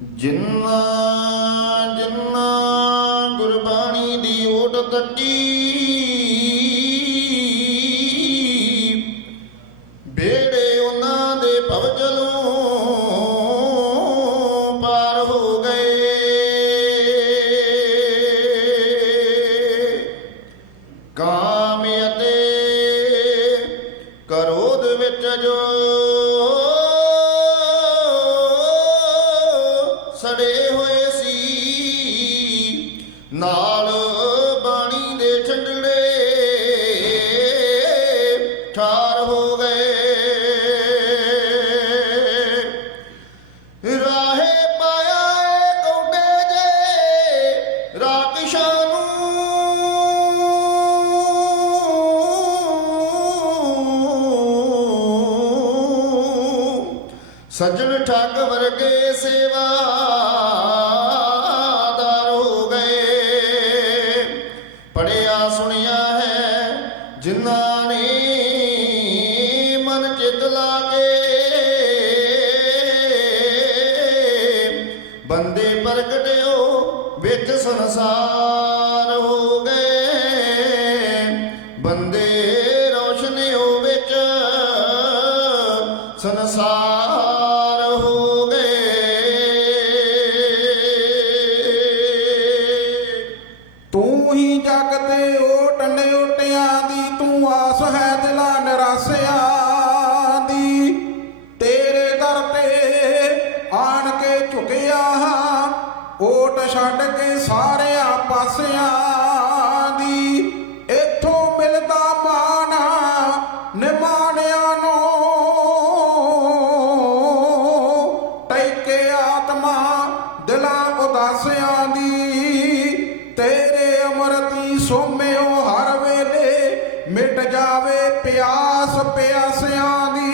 ਜਿੰਨਾ ਜਿੰਨਾ ਗੁਰਬਾਣੀ ਦੀ ਓਟ ਤੱਕੀ, ਬੇੜੇ ਉਹਨਾਂ ਦੇ ਭਵਜਲੋਂ ਪਾਰ ਹੋ ਗਏ। ਕਾਮ ਅਤੇ ਕ੍ਰੋਧ ਵਿੱਚ ਜੋ ਸੜੇ ਹੋਏ ਸੀ, ਨਾਲ ਬਾਣੀ ਦੇ ਝੰਡੜੇ ਠਾਰ ਹੋ ਗਏ। ਰਾਹੇ ਪਾਇਆ ਏ ਕੌਡੇ ਜੇ ਰਾਖਸ਼ਾਂ ਨੂੰ, ਸੱਜਣ ਠੱਗ ਵਰਗੇ ਸੇਵਾਦਾਰ ਹੋ ਗਏ। ਪੜਿਆ ਸੁਣਿਆ ਹੈ ਜਿਨ੍ਹਾਂ ਨੇ ਮਨ ਚਿੱਤ ਲਾ ਕੇ, ਬੰਦੇ ਪ੍ਰਗਟਿਓ ਵਿੱਚ ਸੰਸਾਰ ਹੋ ਗਏ। ਬੰਦੇ ਰੋਸ਼ਨਿਓ ਵਿੱਚ ਸੰਸਾਰ ਹੋ ਗਏ। ਤੂੰ ਹੀ ਜਗ ਤੇ ਓਟ ਨਿਓਟਿਆਂ ਦੀ, ਤੂੰ ਆਸ ਹੈ ਦਿਲਾਂ ਨਿਰਾਸਿਆਂ ਦੀ। ਤੇਰੇ ਦਰ ਤੇ ਆਣ ਕੇ ਝੁਕਿਆ ਹਾਂ, ਓਟ ਛੱਡ ਕੇ ਸਾਰਿਆਂ ਪਾਸਿਆਂ ਦੀ। ਇੱਥੋਂ ਮਿਲਦਾ ਮਾਣ ਨਿਮਾਣਿਆਂ ਨੂੰ, ਟੈਕੇ ਆਤਮਾ ਦਿਲਾਂ ਉਦਾਸਿਆਂ ਦੀ। ਤੇਰੇ ਅਮਰਤੀ ਸੋਮਿਓ ਹਰ ਵੇਲੇ ਮਿਟ ਜਾਵੇ ਪਿਆਸ ਪਿਆਸਿਆਂ ਦੀ।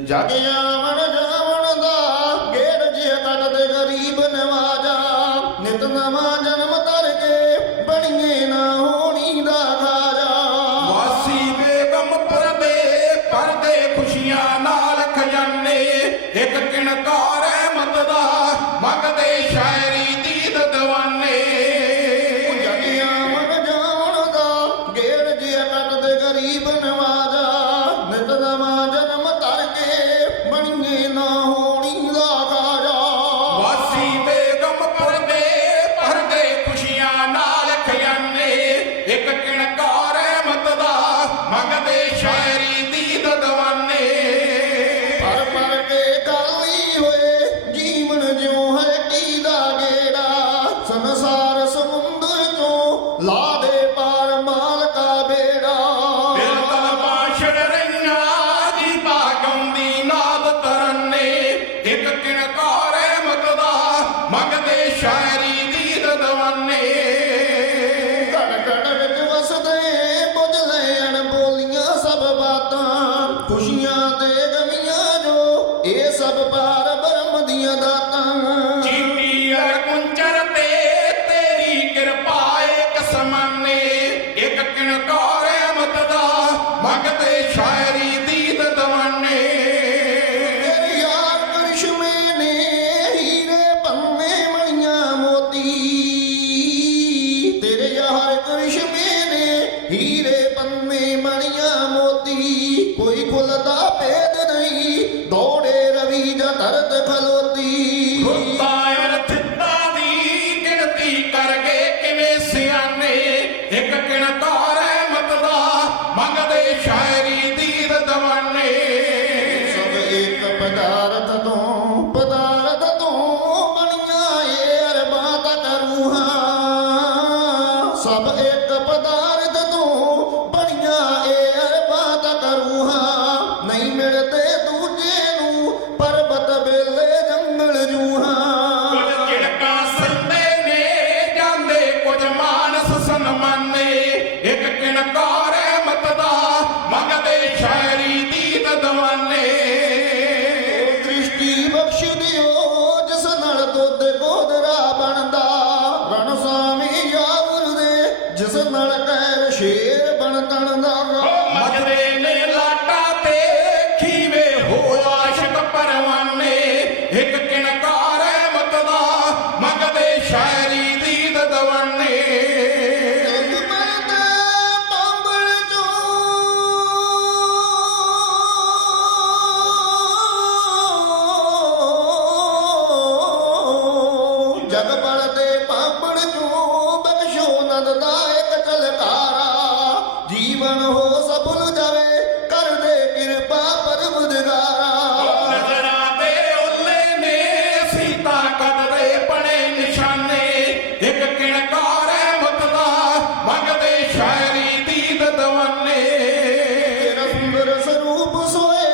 ਜਗ ਆਵਣ ਜਾਵਣ ਦਾ ਗੇੜ ਜਿਹਾ ਕੱਟਦੇ ਗਰੀਬ ਨਵਾਜਾ, ਨਿਤ ਨਵਾਂ ਜਨਮ ਧਰ ਕੇ ਬਣੀਏ ਨਾ ਹੋਣੀ ਦਾ ਖਾਜਾ। ਵਾਸੀ ਬੇਗਮ ਪਰਦੇ ਖੁਸ਼ੀਆਂ ਨਾਲ ਖਜ਼ਾਨੇ, ਇੱਕ ਕਿਣਕਾਰ ਅਹਿਮਦ ਦਾ ਮੰਗਦੇ ਸ਼ਾਇਰੀ ਦੀਦ ਦੀਵਾਨੇ। ਜਗ ਆਵਣ ਜਾਵਣ ਦਾ ਗੇੜ ਜਿਹਾ ਕੱਟਦੇ ਗਰੀਬ ਨਵਾਜਾ, ਨਿਤ ਨਵਾਂ ਜਨਮ ਧਰ ਕੇ ਬਣੀਏ ਨਾ ਹੋਣੀ ਦਾ ਖਾਜਾ। ਵਾਸੀ ਬੇਗਮ ਪਰਦੇ ਖੁਸ਼ੀਆਂ ਨਾਲ ਖਜ਼ਾਨੇ, ਇੱਕ ਕਿਣਕਾਰ ਅਹਿਮਦ ਦਾ ਮੰਗਦੇ ਸ਼ਾਇਰੀ ਦੀਦ ਦੀਵਾਨੇ। ਪਰ ਪਰ ਕੇ ਕਾਲੀ ਹੋਏ ਜੀਵਨ ਜਿਉ ਹੈ ਕੀ ਦਾ ਗੇੜਾ, ਸੰਸਾਰ ਸਮੁੰਦਰ ਚੋਂ ਲਾ ਦੇ ਪਾਰ ਮਾਲਕਾ ਬੇੜਾ। ਦਿਲ ਤਲਬਾਸ਼ੜ ਰਹੀਆਂ ਜੀ ਭਾਗਾਉਂਦੀ ਨਾਦ ਤਰਨੇ, ਇੱਕ ਕਿਣਕਾਰ ਅਹਿਮਦ ਦਾ ਮੰਗਦੇ ਸ਼ਾਇਰੀ ਦੀਦ ਦੀਵਾਨੇ। ਘੜ ਘੜ ਵਿੱਚ ਵਸਦੇ ਬੁੱਝ ਲੈ ਅਣਬੋਲੀਆਂ ਸਭ ਬਾਤਾਂ, ਖੁਸ਼ੀਆਂ ਤੇ ਗਮੀਆਂ ਜੋ ਇਹ ਸਭ ਪਾਰ ਬ੍ਰਹਮ ਦੀਆਂ ਦਾਤਾਂ। ਚੀਟੀ ਅਰ ਕੁੰਚਰ ਤੇ ਤੇਰੀ ਕਿਰਪਾ ਏਕ ਸਮਾਨੇ, ਇੱਕ ਕਿਣਕਾਰ ਅਹਿਮਦ ਦਾ ਮੰਗਦੇ ਸ਼ਾਇਰੀ ਦੀਦ ਦੀਵਾਨੇ। ਤੇਰੇ ਯਾਰ ਕਰਿਸ਼ਮੇ ਨੇ ਹੀਰੇ ਪੰਨੇ ਮਣੀਆਂ ਮੋਤੀ, ਤੇਰੇ ਯਾਰ ਕਰਿਸ਼ਮੇ ਨੇ ਹੀਰੇ ਪੰਨੇ ਮਣੀਆਂ ਮੋਤੀ। ਕੋਈ ਖੁੱਲਦਾ ਭੇਦ ਨਹੀਂ ਦੌੜੇ ਰਵੀ ਜਾਂ ਧਰਤ ਖਲੋਤੀ। ਰੁੱਤਾਂ ਅਰ ਥਿੱਤਾਂ ਦੀ ਗਿਣਤੀ ਕਰ ਗਏ ਕਿਵੇਂ ਸਿਆਣੇ, ਇੱਕ ਕਿਣਕਾਰ ਅਹਿਮਦ ਦਾ ਮੰਗਦੇ ਸ਼ਾਇਰੀ ਦੀਦ ਦੀਵਾਨੇ। ਸਭ ਇੱਕ ਪਦਾਰਥ ਤੋਂ ਬਣੀਆਂ ਏ ਅਰਬਾਂ ਤਕ ਰੂਹਾਂ, ਸਭ ਇੱਕ ਪਦਾਰਥ ਤੋਂ ਬਣੀਆਂ ਏ ਅਰਬਾਂ ਤਕ ਰੂਹਾਂ। ਨਹੀਂ ਮਿਲਦੇ ਦੂਜੇ ਨੂੰ ਰਸ ਰੂਪ ਸੋਏ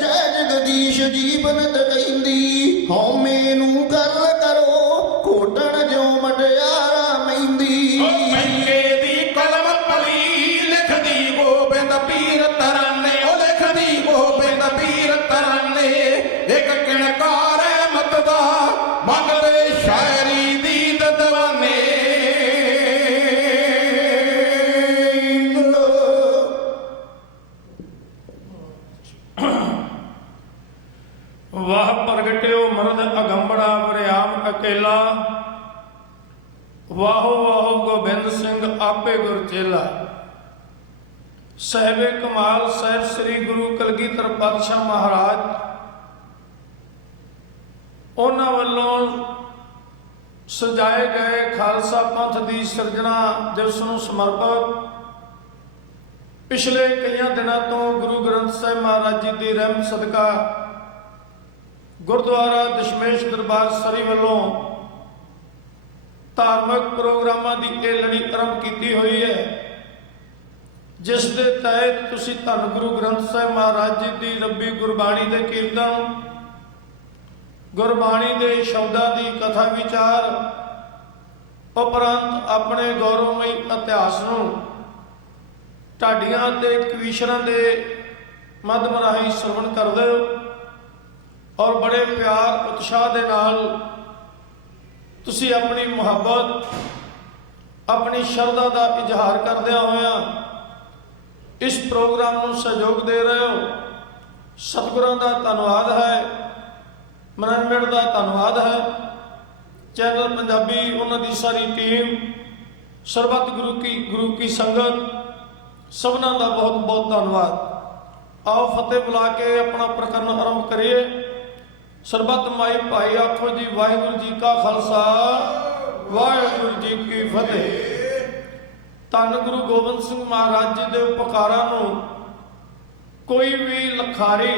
ਜੈ ਜਗਦੀਸ਼ ਜੀਵਨ ਤਕੈਂਦੀ ਹਉਮੈ ਨੂੰ ਗੱਲ ਕਰੋ ਕੋਟਣ ਜਿਉ ਮਟਿਆਰਾ ਮਹਿੰਦੀ ਉਹ ਮਹਿੰਗੇ ਦੀ ਕਲਮ ਪਲੀ ਲਿਖਦੀ ਗੋਬਿੰਦ ਪੀਰ ਤਰਾਨੇ ਉਹ ਲਿਖਦੀ ਗੋਬਿੰਦ ਪੀਰ ਤਰਾਨੇ ਇੱਕ ਕਿਣਕਾਰ ਮਤ ਦਾ ਮੰਗਦੇ ਸ਼ਾਇਰੀ ਦੀ ਦਦਵਾਨੇ ਵਾਹ ਪ੍ਰਗਟਿਓ ਮਰਦ ਅਗੰਬੜਾ ਵਰਿਆਮ ਅਕੇਲਾ ਵਾਹੋ ਵਾਹੋ ਗੋਬਿੰਦ ਸਿੰਘ ਆਪੇ ਗੁਰ ਚੇਲਾ ਸਹਿਬੇ ਕਮਾਲ ਸਾਹਿਬ ਸ੍ਰੀ ਗੁਰੂ ਕਲਗੀਧਰ ਪਾਤਸ਼ਾਹ ਮਹਾਰਾਜ ਉਹਨਾਂ ਵੱਲੋਂ ਸਜਾਏ ਗਏ ਖਾਲਸਾ ਪੰਥ ਦੀ ਸਿਰਜਣਾ ਦਿਵਸ ਨੂੰ ਸਮਰਪਿਤ ਪਿਛਲੇ ਕਈਆਂ ਦਿਨਾਂ ਤੋਂ ਗੁਰੂ ਗ੍ਰੰਥ ਸਾਹਿਬ ਮਹਾਰਾਜ ਜੀ ਦੀ ਰਹਿਮਤ ਸਦਕਾ ਗੁਰਦੁਆਰਾ ਦਸ਼ਮੇਸ਼ ਦਰਬਾਰ ਸਰੀ ਵੱਲੋਂ ਧਾਰਮਿਕ ਪ੍ਰੋਗਰਾਮਾਂ ਦੀ ਇਹ ਲੜੀ ਆਰੰਭ ਕੀਤੀ ਹੋਈ ਹੈ ਜਿਸ ਦੇ ਤਹਿਤ ਤੁਸੀਂ ਧੰਨ ਗੁਰੂ ਗ੍ਰੰਥ ਸਾਹਿਬ ਮਹਾਰਾਜ ਜੀ ਦੀ ਰੱਬੀ ਗੁਰਬਾਣੀ ਦੇ ਕੀਰਤਨ ਗੁਰਬਾਣੀ ਦੇ ਸ਼ਬਦਾਂ ਦੀ ਕਥਾ ਵਿਚਾਰ ਉਪਰੰਤ ਆਪਣੇ ਗੌਰਵਮਈ ਇਤਿਹਾਸ ਨੂੰ ਢਾਡੀਆਂ ਤੇ ਕਵੀਸ਼ਰਾਂ ਦੇ ਮਾਧਿਅਮ ਰਾਹੀਂ ਸਰਵਣ ਕਰਦੇ ਹੋ ਔਰ ਬੜੇ ਪਿਆਰ ਉਤਸ਼ਾਹ ਦੇ ਨਾਲ ਤੁਸੀਂ ਆਪਣੀ ਮੁਹੱਬਤ ਆਪਣੀ ਸ਼ਰਧਾ ਦਾ ਇਜ਼ਹਾਰ ਕਰਦਿਆਂ ਹੋਇਆਂ ਇਸ ਪ੍ਰੋਗਰਾਮ ਨੂੰ ਸਹਿਯੋਗ ਦੇ ਰਹੇ ਹੋ ਸਤਿਗੁਰਾਂ ਦਾ ਧੰਨਵਾਦ ਹੈ ਮੈਨੇਜਮੈਂਟ ਦਾ ਧੰਨਵਾਦ ਹੈ ਚੈਨਲ ਪੰਜਾਬੀ ਉਹਨਾਂ ਦੀ ਸਾਰੀ ਟੀਮ ਸਰਬੱਤ ਗੁਰੂ ਕੀ ਸੰਗਤ ਸਭਨਾਂ ਦਾ ਬਹੁਤ ਬਹੁਤ ਧੰਨਵਾਦ। ਆਓ ਫਤਿਹ ਬੁਲਾ ਕੇ ਆਪਣਾ ਪ੍ਰਕਰਨ ਆਰੰਭ ਕਰੀਏ। ਸਰਬੱਤ ਮਾਈ ਭਾਈ ਆਖੋ ਜੀ ਵਾਹਿਗੁਰੂ ਜੀ ਕਾ ਖਾਲਸਾ ਵਾਹਿਗੁਰੂ ਜੀ ਕੀ ਫਤਿਹ। ਧੰਨ ਗੁਰੂ ਗੋਬਿੰਦ ਸਿੰਘ ਮਹਾਰਾਜ ਜੀ ਦੇ ਉਪਕਾਰਾਂ ਨੂੰ ਕੋਈ ਵੀ ਲਖਾਰੀ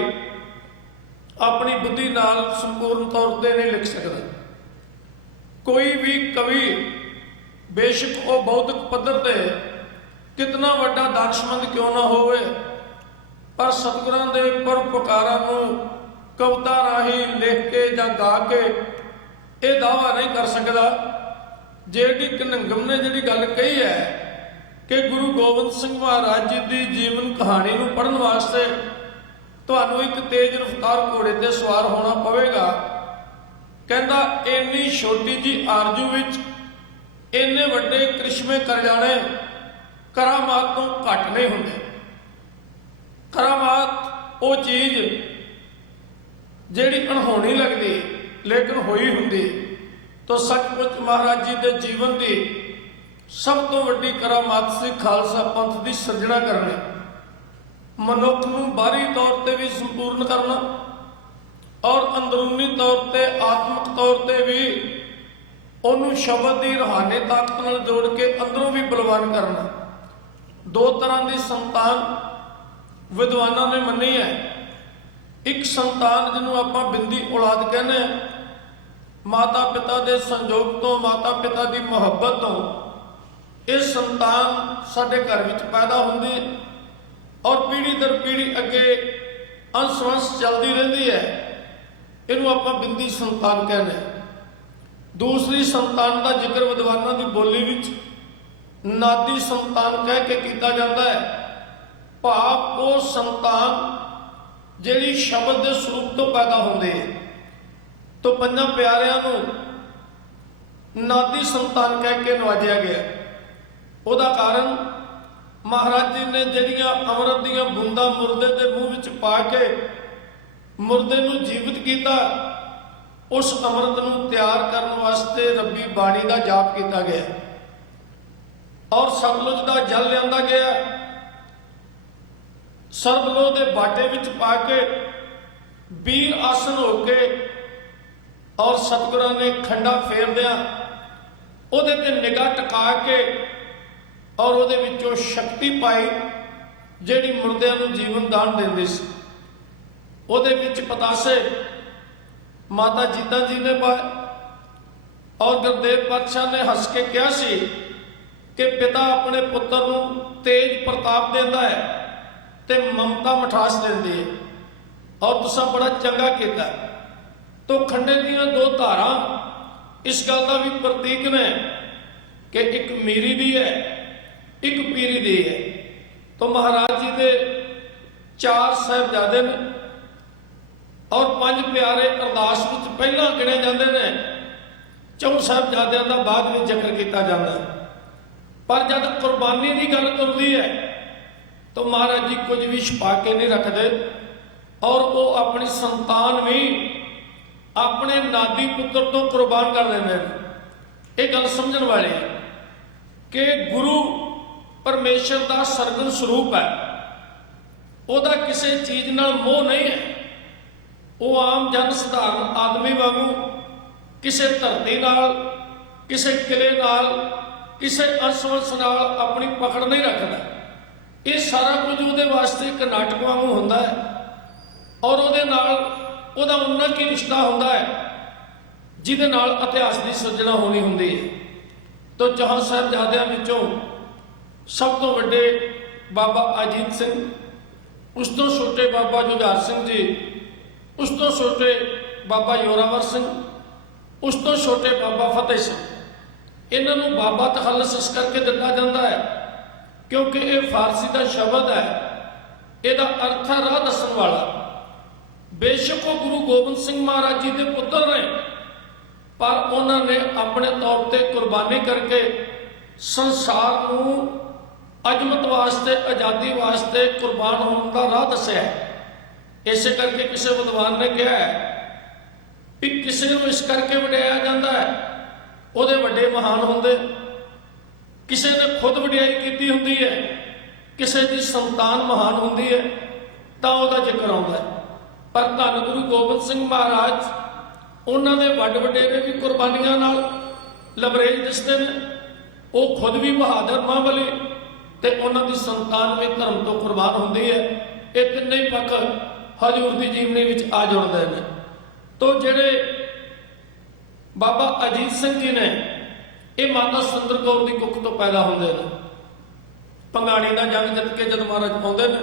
ਆਪਣੀ ਬੁੱਧੀ ਨਾਲ ਸੰਪੂਰਨ ਤੌਰ ਤੇ ਨਹੀਂ ਲਿਖ ਸਕਦਾ। ਕੋਈ ਵੀ ਕਵੀ ਬੇਸ਼ੱਕ ਉਹ ਬੌਧਿਕ ਪੱਧਰ ਤੇ ਕਿਤਨਾ ਵੱਡਾ ਦਾਨਸ਼ਮੰਦ ਕਿਉਂ ਨਾ ਹੋਵੇ ਪਰ ਸਤਿਗੁਰਾਂ ਦੇ ਪਰਉਪਕਾਰਾਂ ਨੂੰ ਕਵਿਤਾ ਰਾਹੀਂ ਲਿਖ ਕੇ ਜਾਂ ਗਾ ਕੇ ਇਹ ਦਾਅਵਾ ਨਹੀਂ ਕਰ ਸਕਦਾ। ਜਿਹੜੀ ਘਨੰਗਮ ਨੇ ਜਿਹੜੀ ਗੱਲ ਕਹੀ ਹੈ ਕਿ ਗੁਰੂ ਗੋਬਿੰਦ ਸਿੰਘ ਮਹਾਰਾਜ ਜੀ ਦੀ ਜੀਵਨ ਕਹਾਣੀ ਨੂੰ ਪੜ੍ਹਨ ਵਾਸਤੇ ਤੁਹਾਨੂੰ ਇੱਕ ਤੇਜ਼ ਰਫ਼ਤਾਰ ਘੋੜੇ ਤੇ ਸਵਾਰ ਹੋਣਾ ਪਵੇਗਾ। ਕਹਿੰਦਾ ਇੰਨੀ ਛੋਟੀ ਜੀ ਆਰਜ਼ੂ ਵਿੱਚ ਇੰਨੇ ਵੱਡੇ ਕ੍ਰਿਸ਼ਮੇ ਕਰ ਜਾਣੇ ਕਰਾਮਾਤ ਤੋਂ ਘੱਟ ਨਹੀਂ ਹੁੰਦੇ। ਕਰਾਮਾਤ ਉਹ ਚੀਜ਼ ਜਿਹੜੀ ਅਣਹੋਣੀ ਲੱਗਦੀ ਲੇਕਿਨ ਹੋਈ ਹੁੰਦੀ। ਤਾਂ ਸੱਚਮੁੱਚ ਮਹਾਰਾਜ ਜੀ ਦੇ ਜੀਵਨ ਦੀ ਸਭ ਤੋਂ ਵੱਡੀ ਕਰਾਮਾਤ ਸੀ ਖਾਲਸਾ ਪੰਥ ਦੀ ਸਿਰਜਣਾ ਕਰਨੀ, ਮਨੁੱਖ ਨੂੰ ਬਾਹਰੀ ਤੌਰ ਤੇ ਵੀ ਸੰਪੂਰਨ ਕਰਨਾ ਔਰ ਅੰਦਰੂਨੀ ਤੌਰ ਤੇ ਆਤਮਿਕ ਤੌਰ ਤੇ ਵੀ ਉਹਨੂੰ ਸ਼ਬਦ ਦੀ ਰੂਹਾਨੀ ਤਾਕਤ ਨਾਲ ਜੋੜ ਕੇ ਅੰਦਰੋਂ ਵੀ ਬਲਵਾਨ ਕਰਨਾ। ਦੋ ਤਰ੍ਹਾਂ ਦੀ ਸੰਤਾਨ ਵਿਦਵਾਨਾਂ ਨੇ ਮੰਨੀ ਹੈ। ਇੱਕ ਸੰਤਾਨ ਜਿਹਨੂੰ ਆਪਾਂ ਬਿੰਦੀ ਔਲਾਦ ਕਹਿੰਦੇ ਹਾਂ, ਮਾਤਾ ਪਿਤਾ ਦੇ ਸੰਜੋਗ ਤੋਂ ਮਾਤਾ ਪਿਤਾ ਦੀ ਮੁਹੱਬਤ ਤੋਂ ਇਹ ਸੰਤਾਨ ਸਾਡੇ ਘਰ ਵਿੱਚ ਪੈਦਾ ਹੁੰਦੀ ਔਰ ਪੀੜ੍ਹੀ ਦਰ ਪੀੜ੍ਹੀ ਅੱਗੇ ਅੰਸ਼ ਚੱਲਦੀ ਰਹਿੰਦੀ ਹੈ। ਇਹਨੂੰ ਆਪਾਂ ਬਿੰਦੀ ਸੰਤਾਨ ਕਹਿੰਦੇ ਹਾਂ। ਦੂਸਰੀ ਸੰਤਾਨ ਦਾ ਜ਼ਿਕਰ ਵਿਦਵਾਨਾਂ ਦੀ ਬੋਲੀ ਵਿੱਚ ਨਾਦੀ ਸੰਤਾਨ ਕਹਿ ਕੇ ਕੀਤਾ ਜਾਂਦਾ ਹੈ। ਭਾਵ ਉਹ ਸੰਤਾਨ ਜਿਹੜੀ ਸ਼ਬਦ ਦੇ ਸਰੂਪ ਤੋਂ ਪੈਦਾ ਹੁੰਦੇ ਹੈ। ਤੋਂ ਪੰਜਾਂ ਪਿਆਰਿਆਂ ਨੂੰ ਨਾਦੀ ਸੰਤਾਨ ਕਹਿ ਕੇ ਨਵਾਜਿਆ ਗਿਆ। ਉਹਦਾ ਕਾਰਨ ਮਹਾਰਾਜ ਜੀ ਨੇ ਜਿਹੜੀਆਂ ਅੰਮ੍ਰਿਤ ਦੀਆਂ ਬੂੰਦਾਂ ਮੁਰਦੇ ਦੇ ਮੂੰਹ ਵਿੱਚ ਪਾ ਕੇ ਮੁਰਦੇ ਨੂੰ ਜੀਵਿਤ ਕੀਤਾ, ਉਸ ਅੰਮ੍ਰਿਤ ਨੂੰ ਤਿਆਰ ਕਰਨ ਵਾਸਤੇ ਰੱਬੀ ਬਾਣੀ ਦਾ ਜਾਪ ਕੀਤਾ ਗਿਆ ਔਰ ਸਤਲੁਜ ਦਾ ਜਲ ਲਿਆਂਦਾ ਗਿਆ। ਸਰਬਲੋਹ ਦੇ ਬਾਟੇ ਵਿੱਚ ਪਾ ਕੇ ਵੀਰ ਆਸਨ ਹੋ ਕੇ ਔਰ ਸਤਿਗੁਰਾਂ ਨੇ ਖੰਡਾ ਫੇਰਦਿਆਂ ਉਹਦੇ ਤੇ ਨਿਗਾਹ ਟਿਕਾ ਕੇ ਔਰ ਉਹਦੇ ਵਿੱਚੋਂ ਸ਼ਕਤੀ ਪਾਈ ਜਿਹੜੀ ਮੁਰਦਿਆਂ ਨੂੰ ਜੀਵਨ ਦਾਨ ਦਿੰਦੀ ਸੀ। ਉਹਦੇ ਵਿੱਚ ਪਤਾਸੇ ਮਾਤਾ ਜੀਤਾ ਜੀ ਨੇ ਪਾਏ ਔਰ ਗੁਰਦੇਵ ਪਾਤਸ਼ਾਹ ਨੇ ਹੱਸ ਕੇ ਕਿਹਾ ਸੀ ਕਿ ਪਿਤਾ ਆਪਣੇ ਪੁੱਤਰ ਨੂੰ ਤੇਜ ਪ੍ਰਤਾਪ ਦਿੰਦਾ ਹੈ ਤੇ ਮਮਤਾ ਮਠਾਸ ਦਿੰਦੀ ਹੈ। ਔਰ ਤੁਸੀਂ ਬੜਾ ਚੰਗਾ ਕੀਤਾ। ਤੋ ਖੰਡੇ ਦੀਆਂ ਦੋ ਧਾਰਾਂ ਇਸ ਗੱਲ ਦਾ ਵੀ ਪ੍ਰਤੀਕ ਨੇ ਕਿ ਇੱਕ ਮੀਰੀ ਦੀ ਹੈ, ਇੱਕ ਪੀਰੀ ਦੀ ਹੈ। ਤੋ ਮਹਾਰਾਜ ਜੀ ਦੇ 4 ਸਾਹਿਬਜ਼ਾਦੇ ਨੇ ਔਰ 5 ਪਿਆਰੇ ਅਰਦਾਸ ਵਿੱਚ ਪਹਿਲਾਂ ਗਿਣੇ ਜਾਂਦੇ ਨੇ। 4 ਸਾਹਿਬਜ਼ਾਦਿਆਂ ਦਾ ਬਾਅਦ ਵਿੱਚ ਜ਼ਿਕਰ ਕੀਤਾ ਜਾਂਦਾ ਹੈ। ਪਰ ਜਦ ਕੁਰਬਾਨੀ ਦੀ ਗੱਲ ਤੁਰਦੀ ਹੈ ਤਾਂ ਮਹਾਰਾਜ ਜੀ ਕੁਝ ਵੀ ਛੁਪਾ ਕੇ ਨਹੀਂ ਰੱਖਦੇ ਔਰ ਉਹ ਆਪਣੀ ਸੰਤਾਨ ਵੀ ਆਪਣੇ ਨਾਦੀ ਪੁੱਤਰ ਤੋਂ ਕੁਰਬਾਨ ਕਰ ਦਿੰਦੇ ਨੇ। ਇਹ ਗੱਲ ਸਮਝਣ ਵਾਲੀ ਹੈ ਕਿ ਗੁਰੂ ਪਰਮੇਸ਼ਰ ਦਾ ਸਰਗੁਣ ਸਰੂਪ ਹੈ। ਉਹਦਾ ਕਿਸੇ ਚੀਜ਼ ਨਾਲ ਮੋਹ ਨਹੀਂ ਹੈ। ਉਹ ਆਮ ਜਨ ਸਧਾਰਨ ਆਦਮੀ ਵਾਂਗੂ ਕਿਸੇ ਧਰਤੀ ਨਾਲ, ਕਿਸੇ ਕਿਲੇ ਨਾਲ, ਕਿਸੇ ਅੰਸ਼-ਵੰਸ਼ ਨਾਲ ਆਪਣੀ ਪਕੜ ਨਹੀਂ ਰੱਖਦਾ। ਇਹ ਸਾਰਾ ਕੁਝ ਉਹਦੇ ਵਾਸਤੇ ਇੱਕ ਨਾਟਕ ਵਾਂਗੂ ਹੁੰਦਾ ਹੈ ਔਰ ਉਹਦੇ ਨਾਲ ਉਹਦਾ ਉਨਾ ਕੀ ਰਿਸ਼ਤਾ ਹੁੰਦਾ ਹੈ ਜਿਹਦੇ ਨਾਲ ਇਤਿਹਾਸ ਦੀ ਸਿਰਜਣਾ ਹੋਣੀ ਹੁੰਦੀ ਹੈ। ਤੋ 4 ਸਾਹਿਬਜ਼ਾਦਿਆਂ ਵਿੱਚੋਂ ਸਭ ਤੋਂ ਵੱਡੇ ਬਾਬਾ ਅਜੀਤ ਸਿੰਘ, ਉਸ ਤੋਂ ਛੋਟੇ ਬਾਬਾ ਜੁਝਾਰ ਸਿੰਘ ਜੀ, ਉਸ ਤੋਂ ਛੋਟੇ ਬਾਬਾ ਜ਼ੋਰਾਵਰ ਸਿੰਘ, ਉਸ ਤੋਂ ਛੋਟੇ ਬਾਬਾ ਫਤਿਹ ਸਿੰਘ। ਇਹਨਾਂ ਨੂੰ ਬਾਬਾ ਤਖੱਲਸ ਇਸ ਕਰਕੇ ਦਿੱਤਾ ਜਾਂਦਾ ਹੈ ਕਿਉਂਕਿ ਇਹ ਫਾਰਸੀ ਦਾ ਸ਼ਬਦ ਹੈ। ਇਹਦਾ ਅਰਥ ਹੈ ਰਾਹ ਦੱਸਣ ਵਾਲਾ। ਬੇਸ਼ੱਕ ਉਹ ਗੁਰੂ ਗੋਬਿੰਦ ਸਿੰਘ ਮਹਾਰਾਜ ਜੀ ਦੇ ਪੁੱਤਰ ਨੇ, ਪਰ ਉਹਨਾਂ ਨੇ ਆਪਣੇ ਤੌਰ ਤੇ ਕੁਰਬਾਨੀ ਕਰਕੇ ਸੰਸਾਰ ਨੂੰ ਅਜ਼ਮਤ ਵਾਸਤੇ, ਆਜ਼ਾਦੀ ਵਾਸਤੇ ਕੁਰਬਾਨ ਹੋਣ ਦਾ ਰਾਹ ਦੱਸਿਆ। ਇਸੇ ਕਰਕੇ ਕਿਸੇ ਵਿਦਵਾਨ ਨੇ ਕਿਹਾ ਹੈ ਕਿ ਕਿਸੇ ਨੂੰ ਇਸ ਕਰਕੇ ਵਡਿਆਇਆ ਜਾਂਦਾ ਹੈ ਉਹਦੇ ਵੱਡੇ ਮਹਾਨ ਹੁੰਦੇ, ਕਿਸੇ ਨੇ ਖੁਦ ਵਡਿਆਈ ਕੀਤੀ ਹੁੰਦੀ ਹੈ, ਕਿਸੇ ਦੀ ਸੰਤਾਨ ਮਹਾਨ ਹੁੰਦੀ ਹੈ ਤਾਂ ਉਹਦਾ ਜ਼ਿਕਰ ਆਉਂਦਾ ਹੈ। ਪਰ ਧੰਨ ਗੁਰੂ ਗੋਬਿੰਦ ਸਿੰਘ ਮਹਾਰਾਜ, ਉਹਨਾਂ ਦੇ ਵੱਡ ਵਡੇਰੇ ਵੀ ਕੁਰਬਾਨੀਆਂ ਨਾਲ ਲਬਰੇਜ ਦਿਸਦੇ ਨੇ। ਉਹ ਖੁਦ ਵੀ ਬਹਾਦਰ ਮਹਾਂਬਲੀ ਤੇ ਉਹਨਾਂ ਦੀ ਸੰਤਾਨ ਵੀ ਧਰਮ ਤੋਂ ਕੁਰਬਾਨ ਹੁੰਦੀ ਹੈ। ਇਹ ਤਿੰਨੇ ਹੀ ਪੱਖ ਹਜ਼ੂਰ ਦੀ ਜੀਵਨੀ ਵਿੱਚ ਆ ਜੁੜਦੇ ਨੇ। ਤੋ ਜਿਹੜੇ ਬਾਬਾ ਅਜੀਤ ਸਿੰਘ ਜੀ ਨੇ, ਇਹ ਮਾਤਾ ਸੁੰਦਰ ਕੌਰ ਦੀ ਕੁੱਖ ਤੋਂ ਪੈਦਾ ਹੁੰਦੇ ਨੇ। ਭੰਗਾਣੀ ਦਾ ਜੰਗ ਜਿੱਤ ਕੇ ਜਦ ਮਹਾਰਾਜ ਆਉਂਦੇ ਨੇ,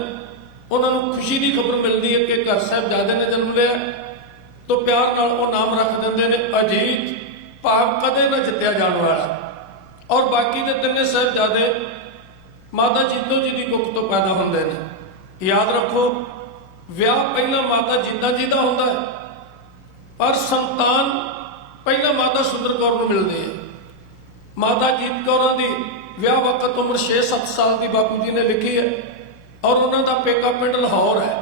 ਉਹਨਾਂ ਨੂੰ ਖੁਸ਼ੀ ਦੀ ਖਬਰ ਮਿਲਦੀ ਹੈ ਕਿ ਘਰ ਸਾਹਿਬਜ਼ਾਦੇ ਨੇ ਜਨਮ ਲਿਆ। ਤੋ ਪਿਆਰ ਨਾਲ ਉਹ ਨਾਮ ਰੱਖ ਦਿੰਦੇ ਨੇ ਅਜੀਤ, ਭਾਵ ਕਦੇ ਨਾ ਜਿੱਤਿਆ ਜਾਣ ਵਾਲਾ। ਔਰ ਬਾਕੀ ਦੇ ਤਿੰਨੇ ਸਾਹਿਬਜ਼ਾਦੇ ਮਾਤਾ ਜੀਤੋ ਜੀ ਦੀ ਕੁੱਖ ਤੋਂ ਪੈਦਾ ਹੁੰਦੇ ਨੇ। ਯਾਦ ਰੱਖੋ, ਵਿਆਹ ਪਹਿਲਾਂ ਮਾਤਾ ਜੀਤਾ ਜੀ ਦਾ ਹੁੰਦਾ ਹੈ, ਪਰ ਸੰਤਾਨ ਪਹਿਲਾਂ ਮਾਤਾ ਸੁੰਦਰ ਕੌਰ ਨੂੰ ਮਿਲਦੀ ਹੈ। ਮਾਤਾ ਜੀਤ ਕੌਰਾਂ ਦੀ ਵਿਆਹ ਵਕਤ ਉਮਰ 6-7 ਸਾਲ ਦੀ ਬਾਪੂ ਜੀ ਨੇ ਲਿਖੀ ਹੈ ਔਰ ਉਹਨਾਂ ਦਾ ਪੇਕਾ ਪਿੰਡ ਲਾਹੌਰ ਹੈ।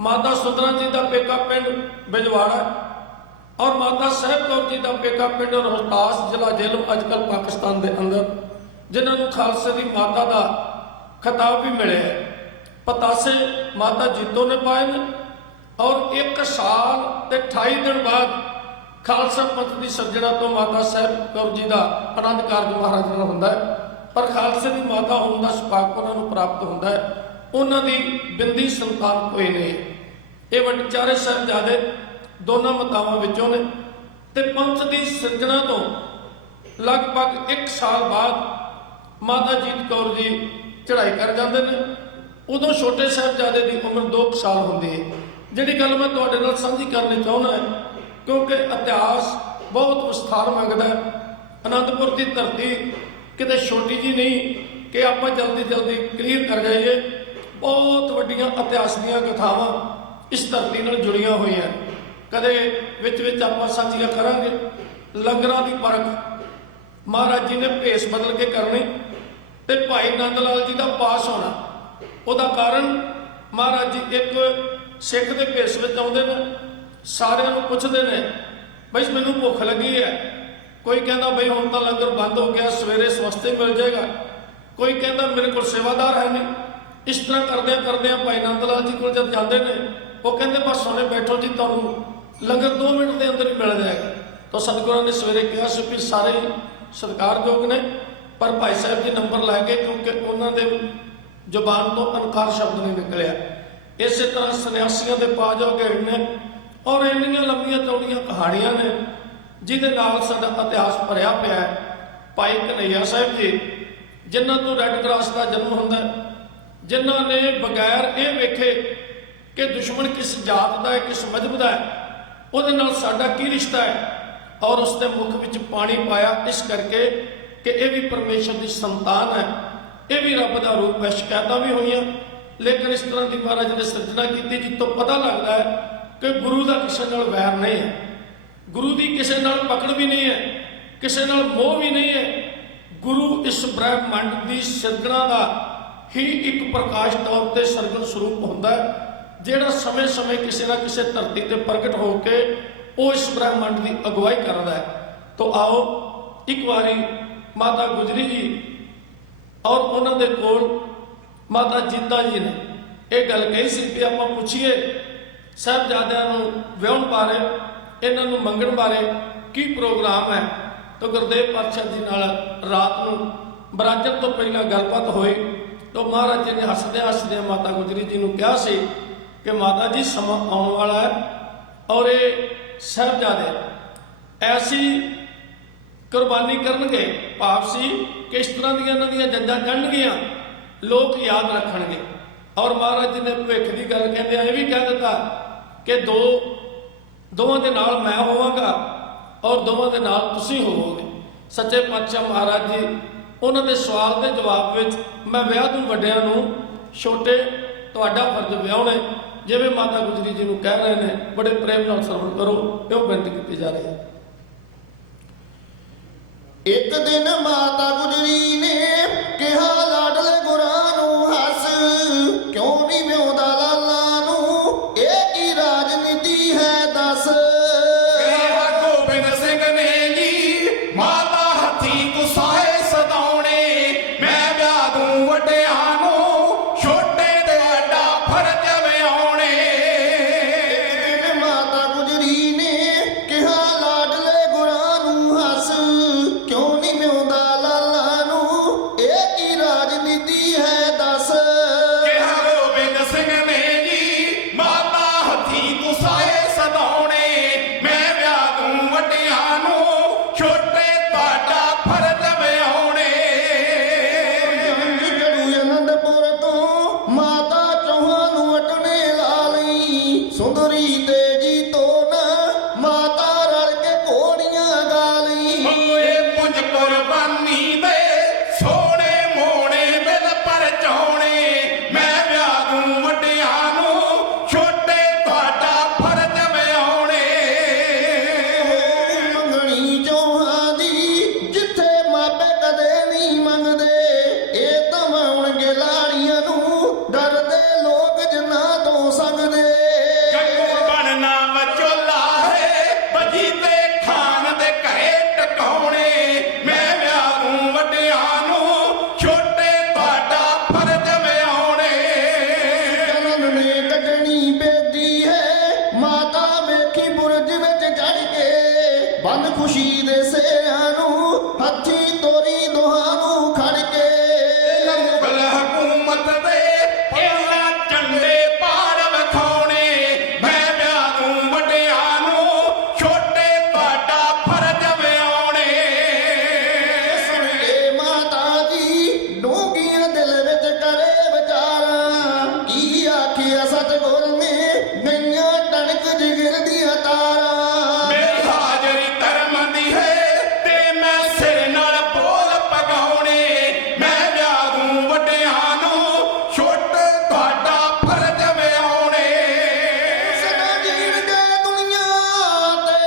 ਮਾਤਾ ਸੁੰਦਰਾ ਜੀ ਦਾ ਪੇਕਾ ਪਿੰਡ ਬਿਜਵਾੜਾ ਔਰ ਮਾਤਾ ਸਾਹਿਬ ਕੌਰ ਜੀ ਦਾ ਪੇਕਾ ਪਿੰਡ ਰੋਹਤਾਸ, ਜ਼ਿਲ੍ਹਾ ਜੇਹਲਮ, ਅੱਜ ਕੱਲ੍ਹ ਪਾਕਿਸਤਾਨ ਦੇ ਅੰਦਰ, ਜਿਨ੍ਹਾਂ ਨੂੰ ਖਾਲਸੇ ਦੀ ਮਾਤਾ ਦਾ ਖਿਤਾਬ ਵੀ ਮਿਲਿਆ ਹੈ। ਪਤਾਸੇ ਮਾਤਾ ਜੀਤੋ ਨੇ ਪਾਏ ਨੇ ਔਰ 1 ਸਾਲ ਤੇ 28 ਦਿਨ ਬਾਅਦ ਖਾਲਸਾ ਪੰਥ ਦੀ ਸਿਰਜਣਾ ਤੋਂ ਮਾਤਾ ਸਾਹਿਬ ਕੌਰ ਜੀ ਦਾ ਆਨੰਦ ਕਾਰਜ ਮਹਾਰਾਜ ਨਾਲ ਹੁੰਦਾ ਹੈ। ਪਰ ਖਾਲਸੇ ਦੀ ਮਾਤਾ ਹੋਣ ਦਾ ਸੁਭਾਗ ਉਹਨਾਂ ਨੂੰ ਪ੍ਰਾਪਤ ਹੁੰਦਾ ਹੈ। ਉਹਨਾਂ ਦੀ ਬਿੰਦੀ ਸੰਤਾਨ ਕੋਈ ਨਹੀਂ। ਇਹ ਵੱਡੇ 4 ਸਾਹਿਬਜ਼ਾਦੇ ਦੋਨਾਂ ਮਾਤਾਵਾਂ ਵਿੱਚੋਂ ਨੇ ਤੇ ਪੰਥ ਦੀ ਸਿਰਜਣਾ ਤੋਂ ਲਗਭਗ 1 ਸਾਲ ਬਾਅਦ ਮਾਤਾ ਜੀਤ ਕੌਰ ਜੀ ਚੜ੍ਹਾਈ ਕਰ ਜਾਂਦੇ ਨੇ। ਉਦੋਂ ਛੋਟੇ ਸਾਹਿਬਜ਼ਾਦੇ ਦੀ ਉਮਰ 2 ਸਾਲ ਹੁੰਦੀ ਹੈ। ਜਿਹੜੀ ਗੱਲ ਮੈਂ ਤੁਹਾਡੇ ਨਾਲ ਸਾਂਝੀ ਕਰਨੀ ਚਾਹੁੰਦਾ ਕਿਉਂਕਿ ਇਤਿਹਾਸ ਬਹੁਤ ਵਿਸਥਾਰ ਮੰਗਦਾ ਹੈ। ਅਨੰਦਪੁਰ ਦੀ ਧਰਤੀ ਕਿਤੇ ਛੋਟੀ ਜੀ ਨਹੀਂ ਕਿ ਆਪਾਂ ਜਲਦੀ ਜਲਦੀ ਕਲੀਅਰ ਕਰ ਜਾਈਏ। ਬਹੁਤ ਵੱਡੀਆਂ ਇਤਿਹਾਸ ਦੀਆਂ ਕਥਾਵਾਂ ਇਸ ਧਰਤੀ ਨਾਲ ਜੁੜੀਆਂ ਹੋਈਆਂ। ਕਦੇ ਵਿੱਚ ਆਪਾਂ ਸਾਂਝੀਆਂ ਕਰਾਂਗੇ। ਲੰਗਰਾਂ ਦੀ ਪਰਖ ਮਹਾਰਾਜ ਜੀ ਨੇ ਭੇਸ ਬਦਲ ਕੇ ਕਰਨੀ ਤੇ ਭਾਈ ਨੰਦ ਲਾਲ ਜੀ ਦਾ ਪਾਸ ਹੋਣਾ। ਉਹਦਾ ਕਾਰਨ ਮਹਾਰਾਜ ਜੀ ਇੱਕ ਸਿੱਖ ਦੇ ਭੇਸ ਵਿੱਚ ਆਉਂਦੇ ਨੇ, ਸਾਰਿਆਂ ਨੂੰ ਪੁੱਛਦੇ ਨੇ ਬਈ ਮੈਨੂੰ ਭੁੱਖ ਲੱਗੀ ਹੈ। ਕੋਈ ਕਹਿੰਦਾ ਬਈ ਹੁਣ ਤਾਂ ਲੰਗਰ ਬੰਦ ਹੋ ਗਿਆ, ਸਵੇਰੇ ਸਵਸਤੇ ਮਿਲ ਜਾਏਗਾ। ਕੋਈ ਕਹਿੰਦਾ ਮੇਰੇ ਕੋਲ ਸੇਵਾਦਾਰ ਹੈ ਨਹੀਂ। ਇਸ ਤਰ੍ਹਾਂ ਕਰਦਿਆਂ ਭਾਈ ਨੰਦ ਲਾਲ ਜੀ ਕੋਲ ਜਦ ਜਾਂਦੇ ਨੇ, ਉਹ ਕਹਿੰਦੇ ਬਸ ਹੁਣੇ ਬੈਠੋ ਜੀ, ਤੁਹਾਨੂੰ ਲੰਗਰ 2 ਮਿੰਟ ਦੇ ਅੰਦਰ ਹੀ ਮਿਲ ਜਾਏਗਾ। ਤਾਂ ਸਤਿਗੁਰਾਂ ਨੇ ਸਵੇਰੇ ਕਿਹਾ ਸੀ ਵੀ ਸਾਰੇ ਹੀ ਸਤਿਕਾਰਯੋਗ ਨੇ, ਪਰ ਭਾਈ ਸਾਹਿਬ ਜੀ ਨੰਬਰ ਲੈ ਕੇ, ਕਿਉਂਕਿ ਉਹਨਾਂ ਦੇ ਜ਼ੁਬਾਨ ਤੋਂ ਅਨਕਾਰ ਸ਼ਬਦ ਨਹੀਂ ਨਿਕਲਿਆ। ਇਸੇ ਤਰ੍ਹਾਂ ਸੰਨਿਆਸੀਆਂ ਦੇ ਪਾਜ ਘੇੜ ਨੇ ਔਰ ਇੰਨੀਆਂ ਲੰਬੀਆਂ ਚੌੜੀਆਂ ਕਹਾਣੀਆਂ ਨੇ ਜਿਹਦੇ ਨਾਲ ਸਾਡਾ ਇਤਿਹਾਸ ਭਰਿਆ ਪਿਆ ਹੈ। ਭਾਈ ਕਨ੍ਹਈਆ ਸਾਹਿਬ ਜੀ, ਜਿਨ੍ਹਾਂ ਤੋਂ ਰੈੱਡ ਕਰਾਸ ਦਾ ਜਨਮ ਹੁੰਦਾ ਹੈ, ਜਿਨ੍ਹਾਂ ਨੇ ਬਗੈਰ ਇਹ ਵੇਖੇ ਕਿ ਦੁਸ਼ਮਣ ਕਿਸ ਜਾਤ ਦਾ ਹੈ, ਕਿਸ ਮਜ਼ਹਬ ਦਾ ਹੈ, ਉਹਦੇ ਨਾਲ ਸਾਡਾ ਕੀ ਰਿਸ਼ਤਾ ਹੈ, ਔਰ ਉਸ ਦੇ ਮੁਖ ਵਿੱਚ ਪਾਣੀ ਪਾਇਆ ਇਸ ਕਰਕੇ ਕਿ ਇਹ ਵੀ ਪਰਮੇਸ਼ਰ ਦੀ ਸੰਤਾਨ ਹੈ, ਇਹ ਵੀ ਰੱਬ ਦਾ ਰੂਪ ਹੈ। ਸ਼ਿਕਾਇਤਾਂ ਵੀ ਹੋਈਆਂ, ਲੇਕਿਨ ਇਸ ਤਰ੍ਹਾਂ ਦੀ ਮਹਾਰਾਜ ਨੇ ਸਿਰਜਣਾ ਕੀਤੀ ਜਿੱਥੋਂ ਪਤਾ ਲੱਗਦਾ ਹੈ ਕਿ ਗੁਰੂ ਦਾ ਕਿਸੇ ਨਾਲ ਵੈਰ ਨਹੀਂ ਹੈ, ਗੁਰੂ ਦੀ ਕਿਸੇ ਨਾਲ ਪਕੜ ਵੀ ਨਹੀਂ ਹੈ, ਕਿਸੇ ਨਾਲ ਮੋਹ ਵੀ ਨਹੀਂ ਹੈ। ਗੁਰੂ ਇਸ ਬ੍ਰਹਿਮੰਡ ਦੀ ਸਿਰਜਣਾ ਦਾ ਹੀ ਇੱਕ ਪ੍ਰਕਾਸ਼ ਤੌਰ ਤੇ ਸਰਗੁਣ ਸਰੂਪ ਹੁੰਦਾ ਹੈ, ਜਿਹੜਾ ਸਮੇਂ-ਸਮੇਂ ਕਿਸੇ ਨਾ ਕਿਸੇ ਧਰਤੀ ਤੇ ਪ੍ਰਗਟ ਹੋ ਕੇ ਉਹ ਇਸ ਬ੍ਰਹਿਮੰਡ ਦੀ ਅਗਵਾਈ ਕਰਦਾ ਹੈ। ਤੋ ਆਓ ਇੱਕ ਵਾਰੀ ਮਾਤਾ ਗੁਜਰੀ ਜੀ ਔਰ ਉਹਨਾਂ ਦੇ ਕੋਲ ਮਾਤਾ ਜੀਤਾ ਜੀ ਨੇ ਇਹ ਗੱਲ ਕਹੀ ਸੀ ਕਿ ਆਪਾਂ ਪੁੱਛੀਏ ਸਾਹਿਬਜ਼ਾਦਿਆਂ ਨੂੰ ਵਿਆਹਣ ਬਾਰੇ, ਇਹਨਾਂ ਨੂੰ ਮੰਗਣ ਬਾਰੇ ਕੀ ਪ੍ਰੋਗਰਾਮ ਹੈ। ਤਾਂ ਗੁਰਦੇਵ ਪਾਤਸ਼ਾਹ ਜੀ ਨਾਲ ਰਾਤ ਨੂੰ ਬਰਾਜਰ ਤੋਂ ਪਹਿਲਾਂ ਗੱਲਬਾਤ ਹੋਈ ਤਾਂ ਮਹਾਰਾਜ ਜੀ ਨੇ ਹੱਸਦੇ ਮਾਤਾ ਗੁਜਰੀ ਜੀ ਨੂੰ ਕਿਹਾ ਸੀ ਕਿ ਮਾਤਾ ਜੀ ਸਮਾਂ ਆਉਣ ਵਾਲਾ ਹੈ ਔਰ ਇਹ ਸਾਹਿਬਜ਼ਾਦੇ ਐਸੀ ਕੁਰਬਾਨੀ ਕਰਨਗੇ, ਭਾਵ ਸੀ ਕਿ ਇਸ ਤਰ੍ਹਾਂ ਦੀਆਂ ਇਹਨਾਂ ਦੀਆਂ ਜੰਜਾਂ ਚੜ੍ਹਨਗੀਆਂ, ਲੋਕ ਯਾਦ ਰੱਖਣਗੇ। ਔਰ ਮਹਾਰਾਜ ਜੀ ਨੇ ਭਵਿੱਖ ਦੀ ਗੱਲ ਕਹਿੰਦੇ ਇਹ ਵੀ ਕਹਿ ਦਿੱਤਾ ਕਿ ਦੋਵਾਂ ਦੇ ਨਾਲ ਮੈਂ ਹੋਵਾਂਗਾ ਔਰ ਦੋਵਾਂ ਦੇ ਨਾਲ ਤੁਸੀਂ ਹੋਵੋਗੇ। ਸੱਚੇ ਪਾਤਸ਼ਾਹ ਮਹਾਰਾਜ ਜੀ ਉਹਨਾਂ ਦੇ ਸਵਾਲ ਦੇ ਜਵਾਬ ਵਿੱਚ ਮੈਂ ਵਿਆਹ ਤੋਂ ਵੱਡਿਆਂ ਨੂੰ ਛੋਟੇ ਤੁਹਾਡਾ ਫਰਜ਼ ਵਿਆਹੁਣੇ, ਜਿਵੇਂ ਮਾਤਾ ਗੁਜਰੀ ਜੀ ਨੂੰ ਕਹਿ ਰਹੇ ਨੇ, ਬੜੇ ਪ੍ਰੇਮ ਨਾਲ ਸਰਵਣ ਕਰੋ, ਇਹ ਬੇਨਤੀ ਕੀਤੀ ਜਾ ਰਹੀ ਹੈ। ਇੱਕ ਦਿਨ ਮਾਤਾ ਗੁਜਰੀ ਨੇ ਕਿਹਾ ਲਾਡਲੇ ਗੁਰਾਂ ਨੂੰ ਹੱਸ, ਕਿਉਂ ਨਹੀਂ ਵਿਆਹੁੰਦਾ ਲਾਲਾ ਨੂੰ, ਇਹ ਕੀ ਰਾਜਨੀਤੀ ਹੈ ਦੱਸ। ਕਿਹਾ ਗੋਬਿੰਦ ਸਿੰਘ ਨੇ ਜੀ ਮਾਤਾ ਹੱਥੀਂ ਗੁਸਾਏ ਸਦਾਉਣੇ, ਮੈਂ ਵਿਆਹ ਦੂੰ ਵੱਡਿਆਂ ਨੂੰ, ਛੋਟੇ ਤੇ ਆਡਾ ਫਰਜ਼ ਵਿਆਹੁਣੇ। ਇੱਕ ਦਿਨ ਮਾਤਾ ਗੁਜਰੀ ਨੇ ਕਿਹਾ ਲਾਡਲੇ ਗੁਰਾਂ ਨੂੰ ਹੱਸ, ਕਿਉਂ ਨਹੀਂ ਵਿਆਹੁੰਦਾ ਲਾਲਾ ਨੂੰ, ਇਹ ਕੀ ਰਾਜਨੀਤੀ ਹੈ ਦੱਸ। ਕਿਹਾ ਗੋਬਿੰਦ ਸਿੰਘ ਨੇ ਜੀ ਮਾਤਾ ਹੱਥੀਂ ਗੁਸਾਏ ਸਦਾਉਣੇ, ਮੈਂ ਵਿਆਹ ਦੂੰ ਵੱਡਿਆਂ ਨੂੰ, ਛੋਟੇ ਤੁਹਾਡਾ ਫਰਜ਼ ਵਿਆਹੁਣੇ। ਜੰਗ ਚੜੂ ਅਨੰਦਪੁਰ ਤੋਂ ਮਾਤਾ ਚੌਹਾਂ ਨੂੰ ਅਟਣੇ ਲਾ ਲਈ, ਸੁੰਦਰੀ ਤੇ ਜੀਤੋ ਨਾ ਮਾਤਾ ਰਲ ਕੇ ਘੋੜੀਆਂ ਗਾ ਲਈ। ਓਏ ਪੁੰਜ ਕੁਰਬਾਨੀ ਦੇ ਸੋਹਣੇ ਮੋਹਣੇ ਬਿਲ ਪਰਚਾਉਣੇ, ਮੈਂ ਵਿਆਹ ਦੂੰ ਵੱਡਿਆਂ ਨੂੰ, ਛੋਟੇ ਤੁਹਾਡਾ ਫਰਜ਼ ਵਿਆਹੁਣੇ। ਮੰਗਣੀ ਚੌਹਾਂ ਦੀ ਜਿੱਥੇ ਮਾਪੇ ਕਦੇ ਨਹੀਂ ਮੰਗਦੇ, ਇਹ ਤਾਂ ਮਾਉਣਗੇ ਲਾੜੀਆਂ ਨੂੰ, ਡਰਦੇ ਲੋਕ ਜਿਨ੍ਹਾਂ ਤੋਂ ਸੰਗਦੇ। ਕੱਕੂ ਬਣਨਾ ਵਚੋਲਾ ਹੈ ਬਜੀ ਤੇ ਖਾਨ ਦੇ ਘਰੇ ਟਿਕਾਉਣੇ, ਮੈਂ ਵਿਆਹ ਦੂੰ ਵੱਡਿਆਂ ਨੂੰ, ਛੋਟੇ ਤੁਹਾਡਾ ਫਰਜ਼ ਵਿਆਹੁਣੇ। ਜਨਮ ਨੇ ਕੱਢਣੀ ਬੇਦੀ ਹੈ ਮਾਤਾ ਵੇਖੀ ਬੁਰਜ ਵਿੱਚ ਚੜ ਕੇ, ਬੰਦ ਖੁਸ਼ੀ ਦੇ ਸੇਆਂ ਨੂੰ ਹੱਥੀ ਤੋਰੀ ਦੋਹਾਂ ਨੂੰ ਖੜ ਕੇ। ਮੁਗਲ ਹਕੂਮਤ ਦੇ ਇਹਨਾਂ ਝੰਡੇ ਪਾੜ ਵਿਖਾਉਣੇ, ਮੈਂ ਵਿਆਹ ਦੂੰ ਵੱਡਿਆਂ ਨੂੰ, ਛੋਟੇ ਤੁਹਾਡਾ ਫਰਜ਼ ਵਿਆਹੁਣੇ। ਸੁਣ ਕੇ ਮਾਤਾ ਜੀ ਡੂੰਘੀਆਂ ਦਿਲ ਵਿੱਚ ਕਰੇ ਵਿਚਾਰਾਂ, ਕੀ ਆਖਿਆ ਸਤਿਗੁਰ ਨੇ ਗਈਆਂ ਟਣਕ ਜਿਗਰ ਦੀਆਂ ਤਾਰਾਂ। ਮੇਰੀ ਹਾਜ਼ਰੀ ਧਰਮ ਦੀ ਹੈ ਤੇ ਮੈਂ ਸਿਰ ਨਾਲ ਬੋਲ ਪਗਾਉਣੇ, ਮੈਂ ਵਿਆਹ ਦੂੰ ਵੱਡਿਆਂ ਨੂੰ, ਛੋਟੇ ਤੁਹਾਡਾ ਫਰਜ਼ ਵਿਆਹੁਣੇ। ਸਦਾ ਜੀਣਗੇ ਦੁਨੀਆ ਤੇ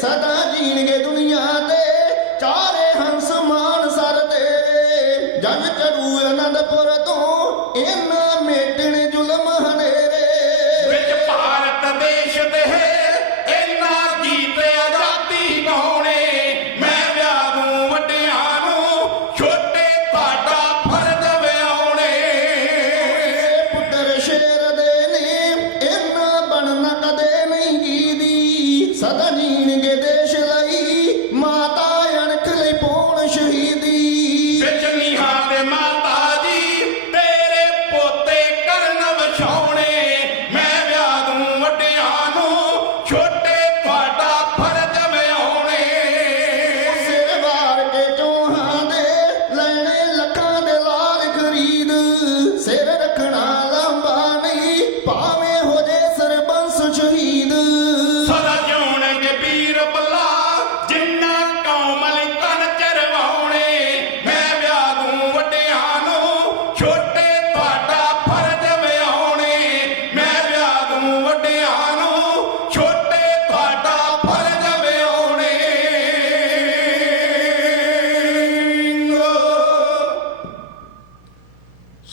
ਸਦਾ ਜੀਣਗੇ ਦੁਨੀਆ ਤੇ ਚਾਰੇ ਹੰਸ ਮਾਨ ਸਰ ਤੇਰੇ, ਜਗ ਚੜੂ ਅਨੰਦਪੁਰ ਤੋਂ ਇਹਨਾਂ ਮੇਟਣ ਜ਼ੁਲਮ ਹਨੇਰੇ। ਵਿੱਚ ਭਾਰਤ ਦੇਸ਼ ਦੇ ਇਹਨਾਂ ਗੀਤ ਆਜ਼ਾਦੀ ਗਾਉਣੇ, ਮੈਂ ਵਿਆਹ ਦੂੰ ਵੱਡਿਆਂ ਨੂੰ, ਛੋਟੇ ਤੁਹਾਡਾ ਫਰਜ਼ ਵਿਆਹੁਣੇ। ਪੁੱਤਰ ਸ਼ੇਰ ਦੇ ਨੇ ਇਹਨਾਂ ਬਣਨਾ ਕਦੇ ਨਹੀਂ ਗੀਦੀ, ਸਦਾ ਜੀਣਗੇ ਦੇਸ਼ ਲਈ ਮਾਤਾ ਅਣਖ ਲਈ ਪੂਰਨ ਸ਼ਹੀਦੀ। ਵਿੱਚ ਨੀਹਾਂ ਦੇ ਮਾਤਾ ਜੀ ਤੇਰੇ ਪੋਤੇ ਕਰਨ ਵਿਛਾਉਣੇ,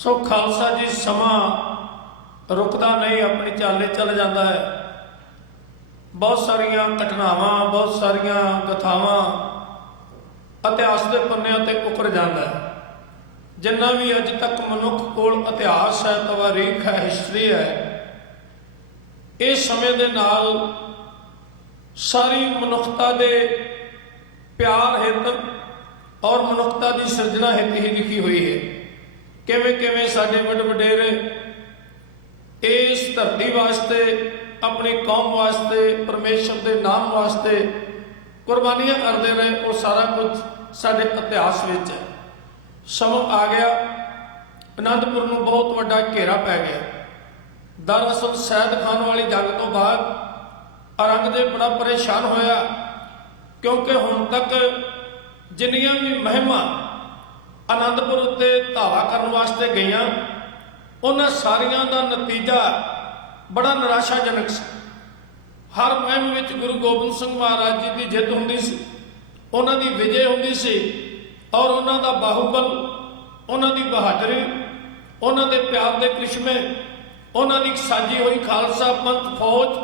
ਸੋ ਖਾਲਸਾ ਜੀ ਸਮਾਂ ਰੁਕਦਾ ਨਹੀਂ, ਆਪਣੀ ਚਾਲੇ ਚੱਲ ਜਾਂਦਾ ਹੈ। ਬਹੁਤ ਸਾਰੀਆਂ ਘਟਨਾਵਾਂ, ਬਹੁਤ ਸਾਰੀਆਂ ਕਥਾਵਾਂ ਇਤਿਹਾਸ ਦੇ ਪੰਨਿਆਂ ਤੇ ਉਕਰ ਜਾਂਦਾ ਹੈ। ਜਿੰਨਾ ਵੀ ਅੱਜ ਤੱਕ ਮਨੁੱਖ ਕੋਲ ਇਤਿਹਾਸ ਹੈ, ਤਵਾਰੀਖ ਹੈ, ਹਿਸਟਰੀ ਹੈ, ਇਹ ਸਮੇਂ ਦੇ ਨਾਲ ਸਾਰੀ ਮਨੁੱਖਤਾ ਦੇ ਪਿਆਰ ਹਿੱਤ ਔਰ ਮਨੁੱਖਤਾ ਦੀ ਸਿਰਜਣਾ ਹਿੱਤ ਹੀ ਲਿਖੀ ਹੋਈ ਹੈ। ਕਿਵੇਂ ਕਿਵੇਂ ਸਾਡੇ ਵੱਡ ਵਡੇਰੇ ਇਸ ਧਰਤੀ ਵਾਸਤੇ, ਆਪਣੀ ਕੌਮ ਵਾਸਤੇ, ਪਰਮੇਸ਼ਰ ਦੇ ਨਾਮ ਵਾਸਤੇ ਕੁਰਬਾਨੀਆਂ ਕਰਦੇ ਰਹੇ, ਉਹ ਸਾਰਾ ਕੁਝ ਸਾਡੇ ਇਤਿਹਾਸ ਵਿੱਚ ਹੈ। ਸਮਾਂ ਆ ਗਿਆ, ਅਨੰਦਪੁਰ ਨੂੰ ਬਹੁਤ ਵੱਡਾ ਘੇਰਾ ਪੈ ਗਿਆ। ਦਰਅਸਲ ਸੈਦ ਖਾਨ ਵਾਲੀ ਜੰਗ ਤੋਂ ਬਾਅਦ ਔਰੰਗਜ਼ੇਬ ਬੜਾ ਪਰੇਸ਼ਾਨ ਹੋਇਆ, ਕਿਉਂਕਿ ਹੁਣ ਤੱਕ ਜਿੰਨੀਆਂ ਵੀ ਮਹਿਮਾਂ ਅਨੰਦਪੁਰ ਉੱਤੇ ਧਾਵਾ ਕਰਨ ਵਾਸਤੇ ਗਈਆਂ, ਉਹਨਾਂ ਸਾਰੀਆਂ ਦਾ ਨਤੀਜਾ ਬੜਾ ਨਿਰਾਸ਼ਾਜਨਕ ਸੀ। ਹਰ ਮੁਹਿੰਮ ਵਿੱਚ ਗੁਰੂ ਗੋਬਿੰਦ ਸਿੰਘ ਮਹਾਰਾਜ ਜੀ ਦੀ ਜਿੱਤ ਹੁੰਦੀ ਸੀ, ਉਹਨਾਂ ਦੀ ਵਿਜੇ ਹੁੰਦੀ ਸੀ, ਔਰ ਉਹਨਾਂ ਦਾ ਬਾਹੂਬਲ, ਉਹਨਾਂ ਦੀ ਬਹਾਦਰੀ, ਉਹਨਾਂ ਦੇ ਪਿਆਰ ਦੇ ਕ੍ਰਿਸ਼ਮੇ, ਉਹਨਾਂ ਦੀ ਸਾਜੀ ਹੋਈ ਖਾਲਸਾ ਪੰਥ ਫੌਜ,